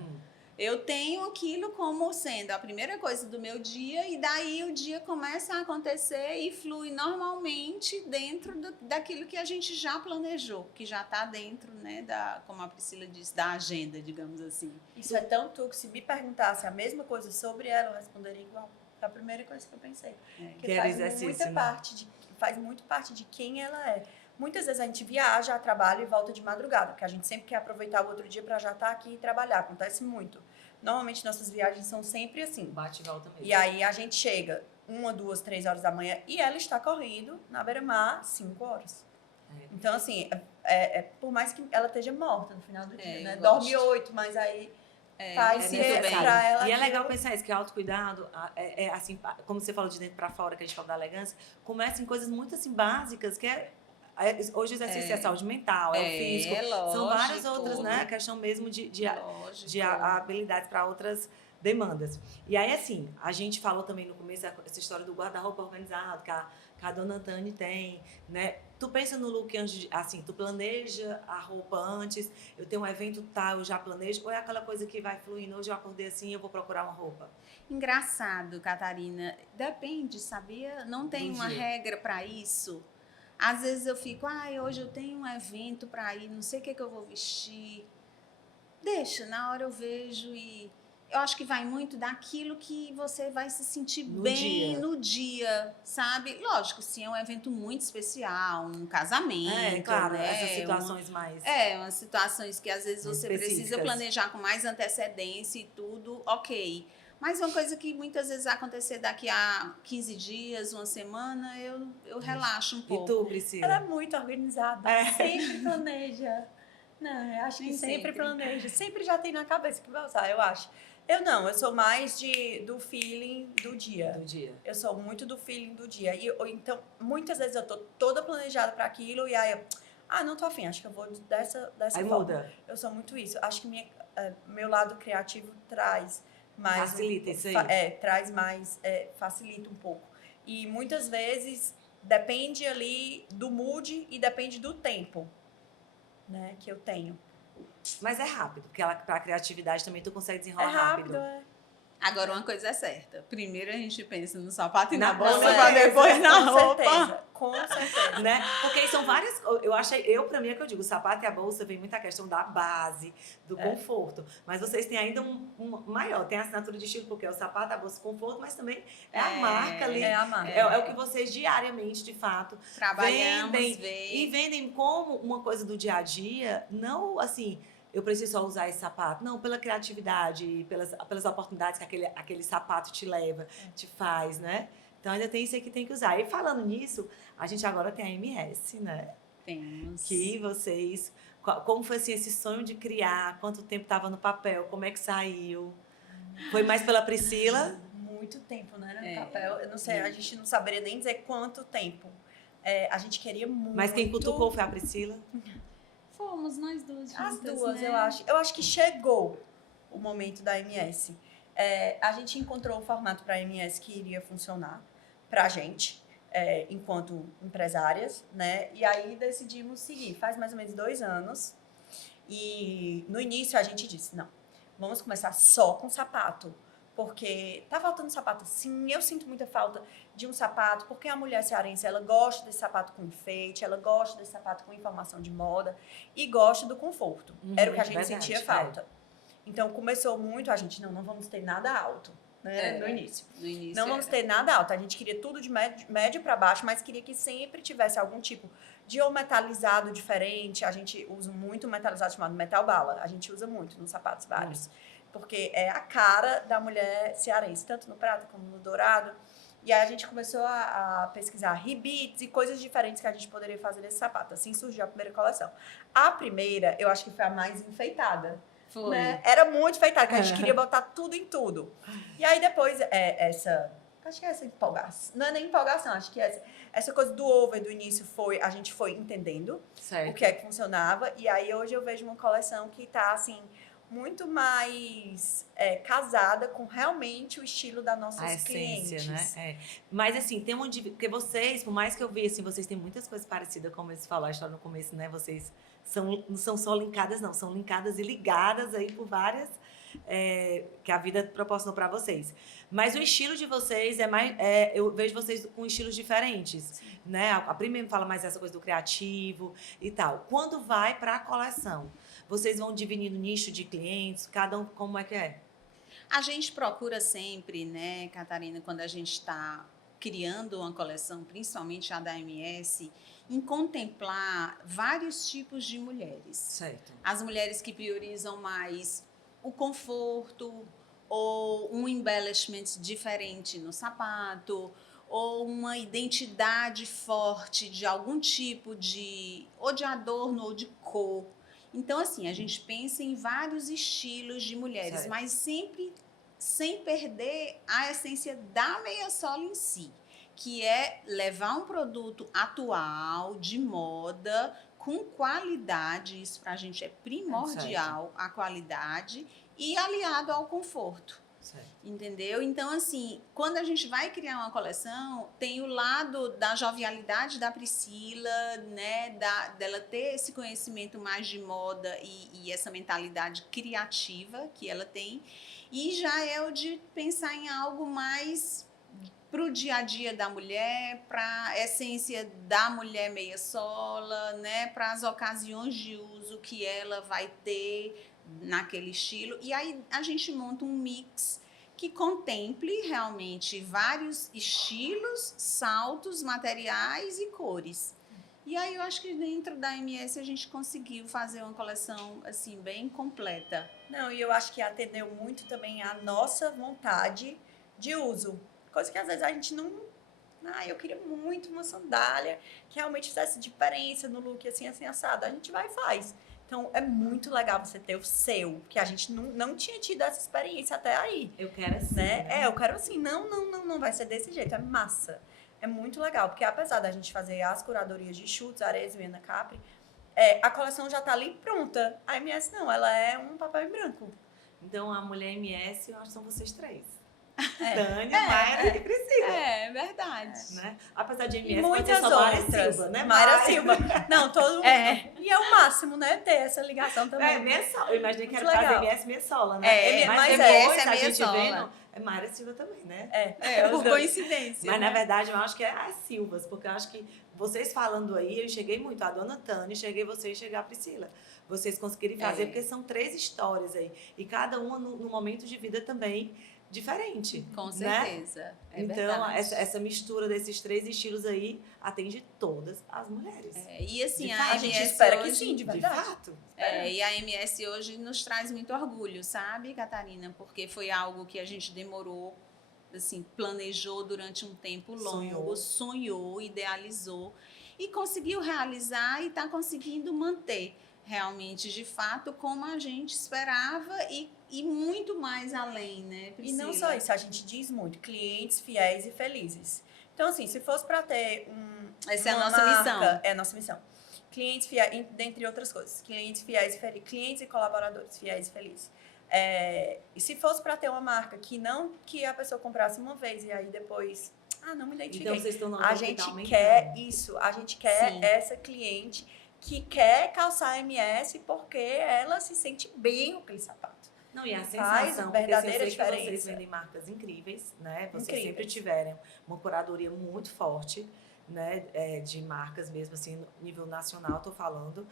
eu tenho aquilo como sendo a primeira coisa do meu dia e daí o dia começa a acontecer e flui normalmente dentro daquilo que a gente já planejou, que já está dentro, né, como a Priscila disse, da agenda, digamos assim. Isso é tão tu que se me perguntasse a mesma coisa sobre ela, eu responderia igual. É a primeira coisa que eu pensei. Que faz exercício, faz muito parte de quem ela é. Muitas vezes a gente viaja, trabalha e volta de madrugada, porque a gente sempre quer aproveitar o outro dia para já estar aqui e trabalhar. Acontece muito. Normalmente nossas viagens são sempre assim. Bate e volta mesmo. E aí a gente chega 1, 2, 3 horas da manhã e ela está correndo na beira-mar 5 horas. Então, assim, por mais que ela esteja morta no final do dia, né? eu Dorme gosto. 8, mas aí É, faz é se necessário. pra ela. E é aquilo- legal pensar isso, que autocuidado, assim, como você falou de dentro para fora, que a gente fala da elegância, começa em coisas muito assim básicas, que hoje o exercício é saúde mental, é o físico, são várias lógico. outras, né? A questão mesmo de Lógico. habilidades para outras demandas. E aí, assim, a gente falou também no começo essa história do guarda-roupa organizado, que a dona Antane tem, né? Tu pensa no look antes, assim, tu planeja a roupa antes, eu tenho um evento tal, eu já planejo, ou é aquela coisa que vai fluindo, hoje eu acordei assim, eu vou procurar uma roupa? Engraçado, Catarina. Depende, sabia? Não tem Do uma dia. regra para isso. Às vezes eu fico, hoje eu tenho um evento para ir, não sei o que eu vou vestir. Deixa, na hora eu vejo e eu acho que vai muito daquilo que você vai se sentir No bem dia. no dia, sabe? Lógico, se é um evento muito especial, um casamento, Claro, né? essas situações mais Umas situações que às vezes você precisa específicas. planejar com mais antecedência e tudo, ok. Mas uma coisa que muitas vezes vai acontecer daqui a 15 dias, uma semana, eu relaxo um E pouco. tu, Priscila? Ela é muito organizada, sempre planeja. Não, eu acho que Nem sempre sempre. planeja. Sempre já tem na cabeça que vai usar, eu acho. Eu não, eu sou mais do feeling do dia. Do dia. Eu sou muito do feeling do dia. Ou então, muitas vezes eu tô toda planejada para aquilo e aí eu, não tô afim, acho que eu vou dessa Aí forma. muda. Eu sou muito isso. Acho que meu lado criativo traz mais... Facilita isso aí. Traz mais, facilita um pouco. E muitas vezes depende ali do mood e depende do tempo, né, que eu tenho. Mas é rápido, porque pra criatividade também tu consegue É desenrolar rápido, Agora, uma coisa é certa. Primeiro a gente pensa no sapato e Na na bolsa, bolsa, para depois na roupa. Com certeza. Né? Porque são várias. Pra mim é que eu digo, o sapato e a bolsa vem muita questão da base, do conforto. Mas vocês têm ainda um maior, tem a assinatura de estilo, porque é o sapato, a bolsa, conforto, mas também é a marca ali. É a marca. É o que vocês diariamente, de fato, Trabalhamos, e vendem como uma coisa do dia a dia, não assim. Eu preciso só usar esse sapato. Não, pela criatividade, pelas oportunidades que aquele sapato te leva, te faz, né? Então ainda tem isso aí que tem que usar. E falando nisso, a gente agora tem a MS, né? Temos. Que vocês... Como foi assim, esse sonho de criar? Quanto tempo estava no papel? Como é que saiu? Foi mais pela Priscila? Muito tempo, né, no papel. Eu não sei, a gente não saberia nem dizer quanto tempo. A gente queria muito. Mas quem cutucou foi a Priscila? Fomos nós duas juntas, As duas, né? eu acho. Eu acho que chegou o momento da MS. A gente encontrou o formato para a MS que iria funcionar para a gente, enquanto empresárias, né? E aí decidimos seguir. Faz mais ou menos 2 anos. E no início a gente disse, não, vamos começar só com sapato. Porque tá faltando sapato, sim, eu sinto muita falta de um sapato, porque a mulher cearense, ela gosta desse sapato com enfeite, ela gosta desse sapato com informação de moda e gosta do conforto. Era o que a gente sentia falta. Então, começou muito, a gente, não vamos ter nada alto, né, no início. Não vamos ter nada alto, a gente queria tudo de médio para baixo, mas queria que sempre tivesse algum tipo de ou metalizado diferente. A gente usa muito metalizado chamado metal bala, a gente usa muito nos sapatos vários. Porque é a cara da mulher cearense, tanto no prata como no dourado. E aí a gente começou a pesquisar rebites e coisas diferentes que a gente poderia fazer nesse sapato. Assim surgiu a primeira coleção. A primeira, eu acho que foi a mais enfeitada. Foi. Né? Era muito enfeitada, porque a gente queria botar tudo em tudo. E aí depois, acho que essa empolgação, não é nem empolgação, acho que essa coisa do over do início a gente foi entendendo o que é que funcionava. E aí hoje eu vejo uma coleção que tá assim... muito mais casada com realmente o estilo das nossas a essência, clientes. Né? Mas assim, tem porque vocês, por mais que eu vi, assim, vocês têm muitas coisas parecidas, como eles falaram a história no começo, né? Vocês não são só linkadas, não, são linkadas e ligadas aí por várias que a vida proporcionou para vocês. Mas o estilo de vocês é mais... eu vejo vocês com estilos diferentes, sim, né? A primeira fala mais essa coisa do criativo e tal. Quando vai para a coleção, vocês vão dividindo nicho de clientes, cada um como é que é? A gente procura sempre, né, Catarina, quando a gente está criando uma coleção, principalmente a da MS, em contemplar vários tipos de mulheres. Certo. As mulheres que priorizam mais o conforto ou um embellishment diferente no sapato, ou uma identidade forte de algum tipo ou de adorno ou de cor. Então, assim, a gente pensa em vários estilos de mulheres, Certo. mas sempre sem perder a essência da meia sola em si, que é levar um produto atual, de moda, com qualidade, isso pra gente é primordial, a qualidade, e aliado ao conforto. Certo. Entendeu? Então, assim, quando a gente vai criar uma coleção, tem o lado da jovialidade da Priscila, né? Dela ter esse conhecimento mais de moda e essa mentalidade criativa que ela tem. E já é o de pensar em algo mais para o dia a dia da mulher, para a essência da mulher meia sola, né? Para as ocasiões de uso que ela vai ter naquele estilo. E aí a gente monta um mix que contemple realmente vários estilos, saltos, materiais e cores. E aí eu acho que dentro da MS a gente conseguiu fazer uma coleção assim bem completa. Não, e eu acho que atendeu muito também a nossa vontade de uso. Coisa que às vezes a gente não... eu queria muito uma sandália que realmente fizesse diferença no look, assim, assado. A gente vai e faz. Então, é muito legal você ter o seu, porque a gente não tinha tido essa experiência até aí. Eu quero assim. Né? Eu quero assim. Não vai ser desse jeito. É massa. É muito legal, porque apesar da gente fazer as curadorias de Schutz, Arezzo e Ana Capri, a coleção já tá ali pronta. A MS não, ela é um papel em branco. Então, a mulher MS, eu acho que são vocês três. Tânia, Mayra e Priscila. É verdade. Né? Apesar de E MS, pode ser muitas só Mayra outras. Silva, né? Mayra Silva. Não, todo mundo. E é o máximo, né? Ter essa ligação também. Meia sola. Eu imaginei que Muito era legal. caso MS meia sola, né? Mas mas MS depois é a meia gente sola. vendo, é Mayra Silva também, né? Por os dois. coincidência. Mas, né? na verdade, eu acho que é as Silvas, porque eu acho que vocês falando aí, eu cheguei muito a dona Tânia, cheguei você e chegar a Priscila. Vocês conseguirem fazer, porque são 3 histórias aí. E cada uma no momento de vida também diferente. Com né? certeza. É Então, verdade. essa mistura desses 3 estilos aí atende todas as mulheres. E assim, De a fato. A gente MS espera hoje, que sim, de De verdade. fato. e a MS hoje nos traz muito orgulho, sabe, Catarina? Porque foi algo que a gente demorou, assim, planejou durante um tempo longo, sonhou, idealizou e conseguiu realizar e está conseguindo manter realmente, de fato, como a gente esperava e muito mais além, né, Priscila? E não só isso, a gente diz muito, clientes fiéis e felizes. Então, assim, se fosse para ter Essa é a uma nossa marca, missão. É a nossa missão. Clientes fiéis, dentre outras coisas, clientes fiéis e felizes, clientes e colaboradores fiéis e felizes. E se fosse para ter uma marca que a pessoa comprasse uma vez e aí depois, não me identifiquei. Então, vocês estão A gente quer isso, a gente quer Sim. essa cliente que quer calçar MS porque ela se sente bem com aquele sapato. Não, e a Faz sensação, porque assim, eu verdadeira sei que vocês diferença. vendem marcas incríveis, né? Vocês Incríveis. sempre tiveram uma curadoria muito forte, né? De marcas mesmo, assim, no nível nacional, tô falando.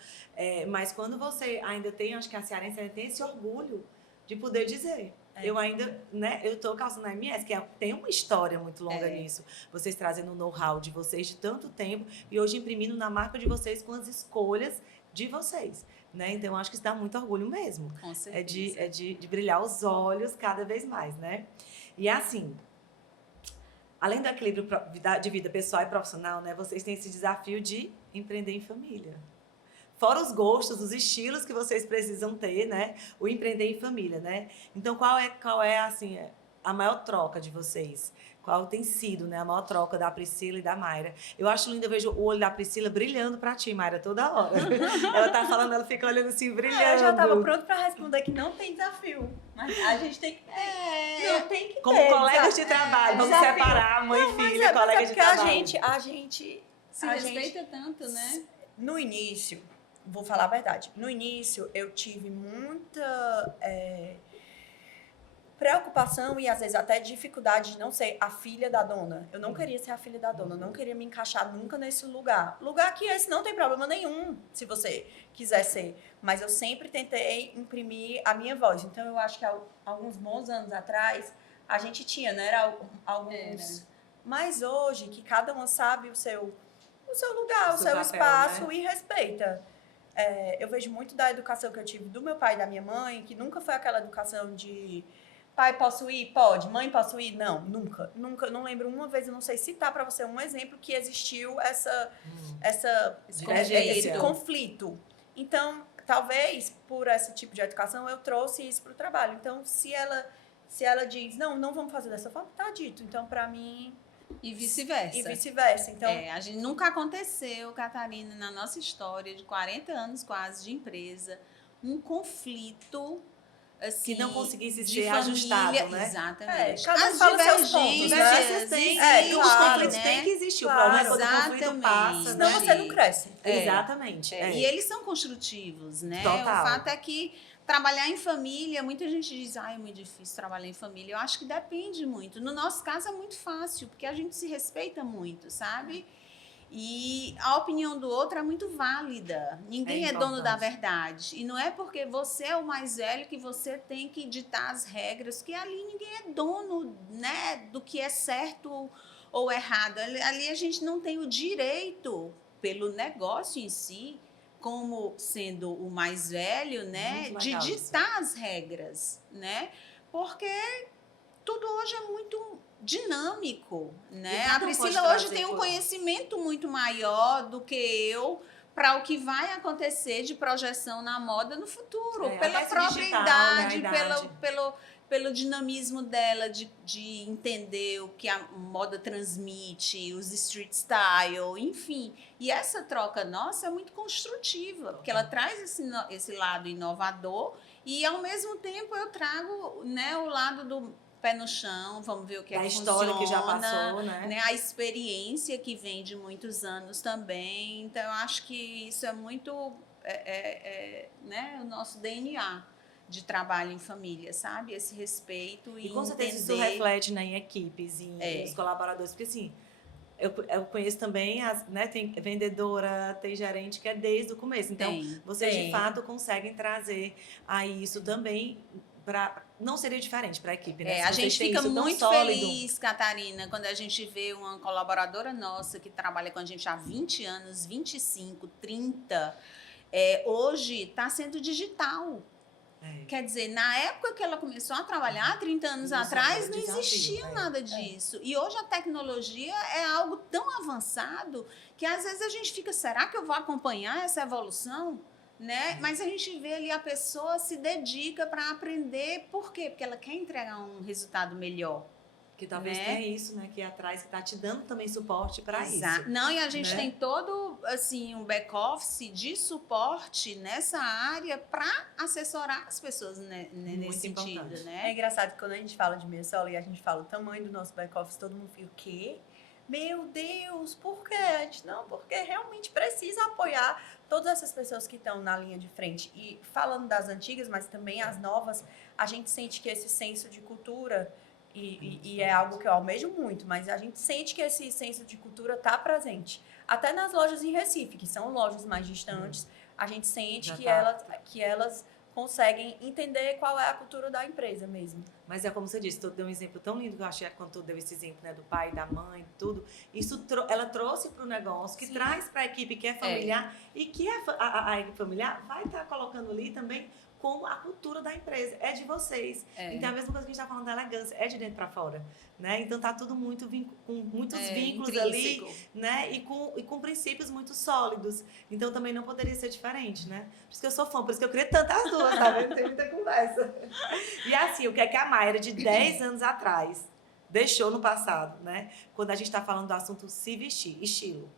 Mas quando você ainda tem, acho que a cearense ainda tem esse orgulho de poder dizer. Eu ainda, né? Eu tô calçando a MS, que tem uma história muito longa nisso. Vocês trazendo o know-how de vocês de tanto tempo e hoje imprimindo na marca de vocês com as escolhas de vocês. Né? Então, eu acho que isso dá muito orgulho mesmo. Com certeza. É de brilhar os olhos cada vez mais, né? E assim, além do equilíbrio de vida pessoal e profissional, né? Vocês têm esse desafio de empreender em família. Fora os gostos, os estilos que vocês precisam ter, né? O empreender em família, né? Então, qual é assim, a maior troca de vocês? Qual tem sido, né, a maior troca da Priscila e da Mayra? Eu acho lindo, eu vejo o olho da Priscila brilhando pra ti, Mayra, toda hora. Ela tá falando, ela fica olhando assim, brilhando. Eu já tava pronto pra responder que não tem desafio. Mas a gente tem que ter. Não, tem que ter. Como colegas de trabalho, vamos desafio. separar mãe e filha, colegas de porque trabalho. a gente Se respeita tanto, né? no início, vou falar a verdade, no início eu tive muita preocupação e às vezes até dificuldade de não ser a filha da dona. Eu não queria ser a filha da dona, eu não queria me encaixar nunca nesse lugar. Lugar que esse não tem problema nenhum, se você quiser ser. Mas eu sempre tentei imprimir a minha voz. Então eu acho que há alguns bons anos atrás, a gente tinha, né? Era alguns... Mas hoje, que cada uma sabe o seu lugar, o seu papel, espaço, né? e respeita. Eu vejo muito da educação que eu tive do meu pai e da minha mãe, que nunca foi aquela educação de pai, posso ir? Pode. Mãe, posso ir? Não, nunca. Nunca, não lembro uma vez, eu não sei citar para você um exemplo que existiu esse conflito. Então, talvez, por esse tipo de educação, eu trouxe isso para o trabalho. Então, se ela diz, não vamos fazer dessa forma, tá dito. Então, para mim... E vice-versa. E vice-versa. Então, a gente nunca aconteceu, Catarina, na nossa história de 40 anos quase de empresa, um conflito assim, que não conseguisse de ser família, ajustado, né? Exatamente. Cada um As fala seus pontos, divergências né? E existem, os conflitos né? têm que existir. Claro. O problema é quando o conflito Exatamente. passa, senão né? você não cresce. Exatamente. E eles são construtivos, né? Total. O fato é que trabalhar em família, muita gente diz, é muito difícil trabalhar em família. Eu acho que depende muito. No nosso caso é muito fácil, porque a gente se respeita muito, sabe? E a opinião do outro é muito válida. Ninguém é dono da verdade. E não é porque você é o mais velho que você tem que ditar as regras, que ali ninguém é dono, né, do que é certo ou errado. Ali a gente não tem o direito, pelo negócio em si, como sendo o mais velho, né, de ditar as regras, né? Porque tudo hoje é muito dinâmico, né? A Priscila hoje tem um conhecimento muito maior do que eu para o que vai acontecer de projeção na moda no futuro, pela própria idade, pelo dinamismo dela de entender o que a moda transmite, os street style, enfim. E essa troca nossa é muito construtiva, porque ela traz esse lado inovador e, ao mesmo tempo, eu trago, né, o lado do pé no chão, vamos ver o que é que funciona. A história que já passou, né? A experiência que vem de muitos anos também. Então, eu acho que isso é muito né, o nosso DNA de trabalho em família, sabe? Esse respeito e com certeza entender... isso reflete, né, em equipes, nos colaboradores, porque assim, eu conheço também, né, tem vendedora, tem gerente que é desde o começo. Então, vocês de fato conseguem trazer aí isso também não seria diferente para a equipe, né? A gente fica muito feliz, Catarina, quando a gente vê uma colaboradora nossa que trabalha com a gente há 20 anos, 25, 30, hoje está sendo digital. Quer dizer, na época que ela começou a trabalhar, 30 anos atrás, não existia nada disso. E hoje a tecnologia é algo tão avançado que às vezes a gente fica, será que eu vou acompanhar essa evolução? Né? Mas a gente vê ali a pessoa se dedica para aprender. Por quê? Porque ela quer entregar um resultado melhor. Que talvez tenha isso, né? Que é atrás, que está te dando também suporte para isso. Não, e a gente tem todo assim, um back-office de suporte nessa área para assessorar as pessoas nesse sentido. Né? É engraçado que quando a gente fala de minha sola e a gente fala o tamanho do nosso back-office, todo mundo fica, o quê? Meu Deus, por quê? A gente, não, porque realmente precisa apoiar todas essas pessoas que estão na linha de frente. E falando das antigas, mas também as novas, a gente sente que esse senso de cultura, e é algo que eu almejo muito, mas a gente sente que esse senso de cultura está presente. Até nas lojas em Recife, que são lojas mais distantes, a gente sente que elas conseguem entender qual é a cultura da empresa mesmo. Mas é como você disse, tu deu um exemplo tão lindo que eu achei quando tu deu esse exemplo, né, do pai, da mãe, tudo. Isso ela trouxe para o negócio, que traz para a equipe que é familiar e que a equipe familiar vai estar colocando ali também como a cultura da empresa. É de vocês. Então, a mesma coisa que a gente está falando da elegância, é de dentro para fora. Né? Então, tá tudo muito com muitos vínculos intrínseco ali, né? E com princípios muito sólidos. Então, também não poderia ser diferente, né? Por isso que eu sou fã, por isso que eu queria tanto as duas, tá vendo? Tem muita conversa. E assim, o que é que a Mayra, de 10 anos atrás, deixou no passado, né? Quando a gente está falando do assunto se vestir, estilo.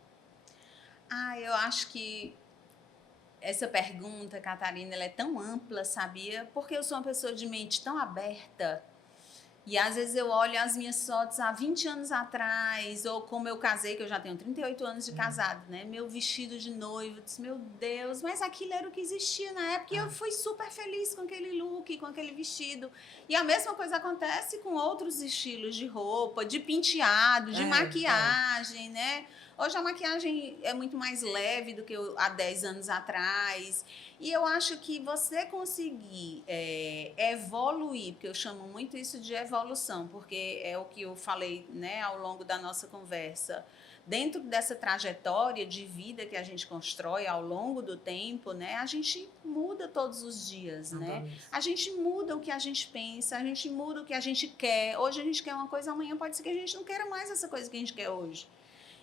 Eu acho que essa pergunta, Catarina, ela é tão ampla, sabia? Porque eu sou uma pessoa de mente tão aberta. E às vezes eu olho as minhas fotos há 20 anos atrás, ou como eu casei, que eu já tenho 38 anos de casado, né? Meu vestido de noiva, eu disse, meu Deus, mas aquilo era o que existia na época e eu fui super feliz com aquele look, com aquele vestido. E a mesma coisa acontece com outros estilos de roupa, de penteado, de maquiagem, né? Hoje a maquiagem é muito mais leve do que há 10 anos atrás. E eu acho que você conseguir evoluir, porque eu chamo muito isso de evolução, porque é o que eu falei, né, ao longo da nossa conversa. dentro dessa trajetória de vida que a gente constrói ao longo do tempo, né, a gente muda todos os dias, né? A gente muda o que a gente pensa, a gente muda o que a gente quer. Hoje a gente quer uma coisa, amanhã pode ser que a gente não queira mais essa coisa que a gente quer hoje.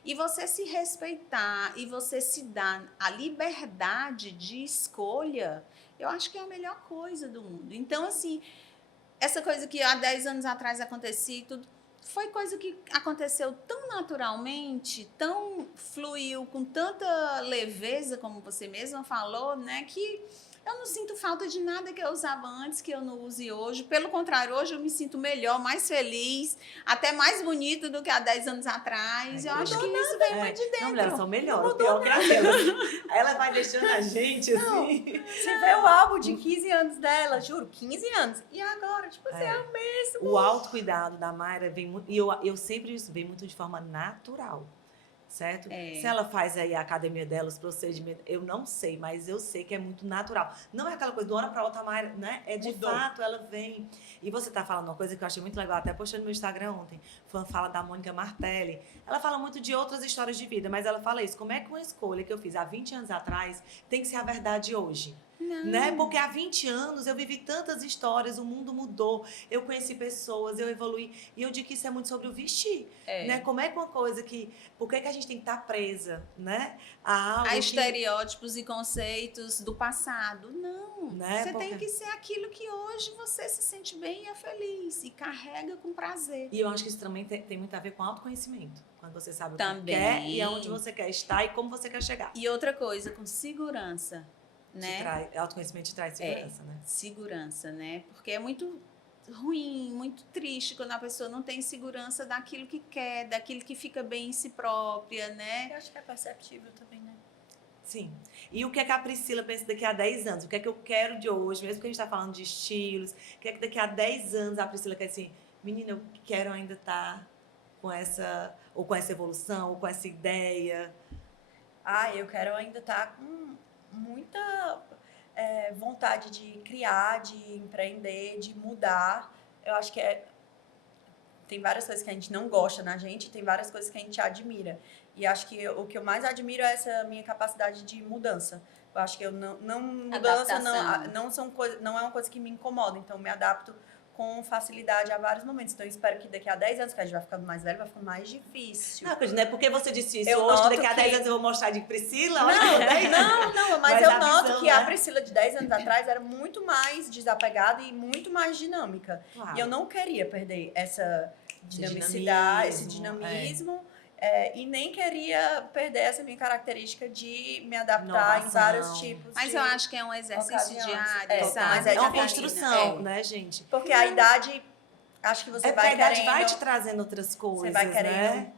E você se respeitar e você se dar a liberdade de escolha, eu acho que é a melhor coisa do mundo. Então, assim, essa coisa que há 10 anos atrás acontecia e tudo, foi coisa que aconteceu tão naturalmente, tão fluiu, com tanta leveza, como você mesma falou, né, que eu não sinto falta de nada que eu usava antes, que eu não use hoje. Pelo contrário, hoje eu me sinto melhor, mais feliz, até mais bonita do que há 10 anos atrás. Eu acho que isso vem muito de dentro. Não, mulher, são melhores, pior que aquelas. Aí ela vai deixando a gente, assim... Você vê o álbum de 15 anos dela, juro, 15 anos. E agora, tipo assim, é o mesmo. O autocuidado da Mayra vem muito... E eu sempre isso vem muito de forma natural. Certo? Se ela faz aí a academia dela, os procedimentos, eu não sei, mas eu sei que é muito natural. Não é aquela coisa do hora para outra, né? É de fato, ela vem. E você tá falando uma coisa que eu achei muito legal, até postei no meu Instagram ontem. Foi uma fala da Mônica Martelli. Ela fala muito de outras histórias de vida, mas ela fala isso. Como é que uma escolha que eu fiz há 20 anos atrás tem que ser a verdade hoje? Né? Porque há 20 anos eu vivi tantas histórias, o mundo mudou, eu conheci pessoas, eu evoluí. E eu digo que isso é muito sobre o vestir. Né? Como é que uma coisa que... Por que a gente tem que estar presa, né? A estereótipos e conceitos do passado. Não. Né? Você tem que ser aquilo que hoje você se sente bem e é feliz. E carrega com prazer. E eu acho que isso também tem muito a ver com autoconhecimento. Quando você sabe o que quer e aonde você quer estar e como você quer chegar. E outra coisa, com segurança. Né? Autoconhecimento te traz segurança, né? Segurança, né? Porque é muito ruim, muito triste quando a pessoa não tem segurança daquilo que quer, daquilo que fica bem em si própria, né? Eu acho que é perceptível também, né? Sim. E o que é que a Priscila pensa daqui a 10 anos? O que é que eu quero de hoje? Mesmo que a gente está falando de estilos, o que é que daqui a 10 anos a Priscila quer assim, menina, eu quero ainda estar com essa, ou com essa evolução, ou com essa ideia. Eu quero ainda estar com muita vontade de criar, de empreender, de mudar. Eu acho que tem várias coisas que a gente não gosta na gente, tem várias coisas que a gente admira. E acho que o que eu mais admiro é essa minha capacidade de mudança. Eu acho que eu mudança não é uma coisa que me incomoda, então eu me adapto com facilidade a vários momentos. Então eu espero que daqui a 10 anos, que a gente vai ficando mais velho, vai ficando mais difícil. Não é porque você disse isso hoje, daqui a 10 anos eu vou mostrar de Priscila. Mas eu noto que a Priscila de 10 anos atrás era muito mais desapegada e muito mais dinâmica. Claro. E eu não queria perder essa dinamicidade, esse dinamismo. E nem queria perder essa minha característica de me adaptar em vários tipos. Mas eu acho que é um exercício diário, sabe? Mas é uma construção, né, gente? Porque a idade, acho que você vai querendo... A idade vai te trazendo outras coisas, você vai querendo, né?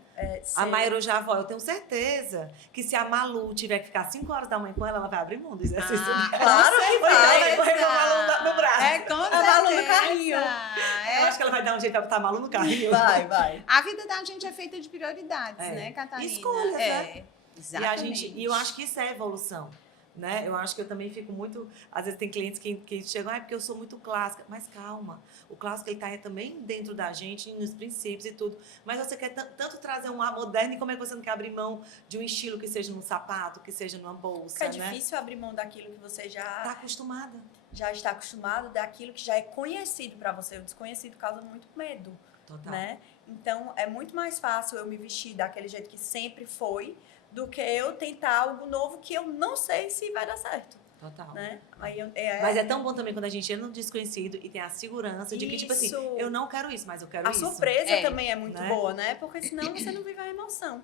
A Mayra já avó, eu tenho certeza que se a Malu tiver que ficar 5 horas da manhã com ela vai abrir mão do exercício dela. Claro que vai. Vai com a Malu no braço. Com a Malu no carrinho. Eu acho que ela vai dar um jeito pra botar a Malu no carrinho. Vai. A vida da gente é feita de prioridades, né, Catarina? Escolhas, né? Exatamente. E eu acho que isso é evolução. Né? Eu acho que eu também fico muito... Às vezes tem clientes que chegam, porque eu sou muito clássica. Mas calma, o clássico ele está também dentro da gente, nos princípios e tudo. Mas você quer tanto trazer um ar moderno, e como é que você não quer abrir mão de um estilo que seja num sapato, que seja numa bolsa, porque é difícil abrir mão daquilo que você já... Está acostumada. Já está acostumado, daquilo que já é conhecido para você. O desconhecido causa muito medo. Total. Né? Então, é muito mais fácil eu me vestir daquele jeito que sempre foi, do que eu tentar algo novo que eu não sei se vai dar certo. Total. Né? Mas é tão bom também quando a gente entra no desconhecido e tem a segurança de que, tipo assim, eu não quero isso, mas eu quero isso. A surpresa também é muito boa, né? Porque senão você não vive a emoção.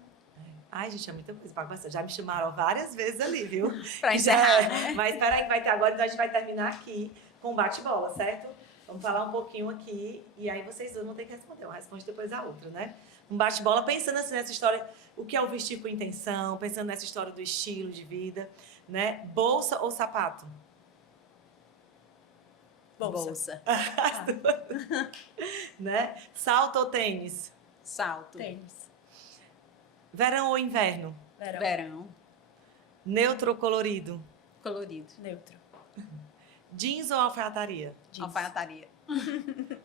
Ai, gente, é muita coisa pra conversar. Já me chamaram várias vezes ali, viu? Pra encerrar, né? Mas peraí que vai ter agora, então a gente vai terminar aqui com bate-bola, certo? Vamos falar um pouquinho aqui e aí vocês dois vão ter que responder. Uma responde depois a outra, né? Um bate-bola pensando assim nessa história, o que é o vestir com intenção, pensando nessa história do estilo de vida, né? Bolsa ou sapato? Bolsa. Né? Salto ou tênis? Salto. Tênis. Verão ou inverno? Verão. Neutro ou colorido? Colorido. Neutro. Jeans ou alfaiataria? Alfaiataria.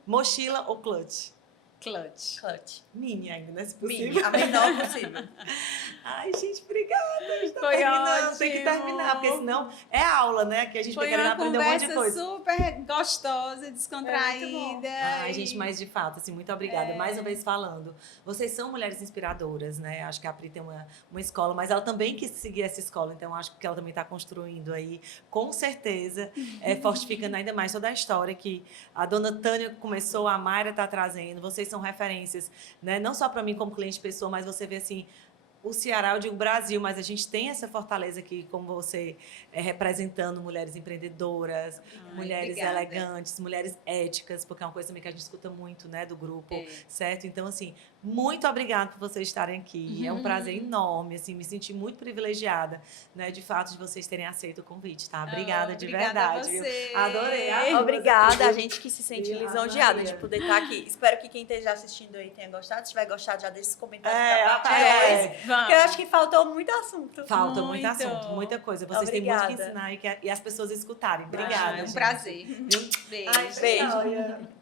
Mochila ou clutch? Clutch. Clutch. Mini ainda, né? Se possível. Mini, a menor possível. Ai, gente, obrigada. Está Foi terminando. Tem que ótimo. terminar, porque senão é aula, né? Que a gente Foi fica querendo uma aprender um monte de conversa coisa. super gostosa, descontraída. Ai, gente, mas de fato, assim, muito obrigada. Mais uma vez falando. Vocês são mulheres inspiradoras, né? Acho que a Pri tem uma escola, mas ela também quis seguir essa escola, então acho que ela também está construindo aí, com certeza, fortificando ainda mais toda a história que a dona Tânia começou, a Mayra está trazendo. Vocês são referências, né? Não só para mim como cliente pessoa, mas você vê assim. O Ceará, eu digo Brasil, mas a gente tem essa fortaleza aqui, como você, representando mulheres empreendedoras, mulheres obrigada. elegantes, mulheres éticas, porque é uma coisa também que a gente escuta muito, né, do grupo, certo? Então, assim, muito obrigada por vocês estarem aqui. É um prazer enorme, assim, me senti muito privilegiada, né, de fato, de vocês terem aceito o convite, tá? Obrigada de verdade. A você. Viu? Adorei. Obrigada, a gente que se sente Obrigada, lisonjeada Maria. de poder estar aqui. Espero que quem esteja assistindo aí tenha gostado. Se tiver gostado, já deixe esse comentário da parte de hoje. Porque eu acho que faltou muito assunto. Falta muito Muito. assunto, muita coisa. Vocês têm muito que Obrigada. ensinar e as pessoas escutarem. Obrigada, É um gente. prazer. Viu? Beijo. Beijo. Joia.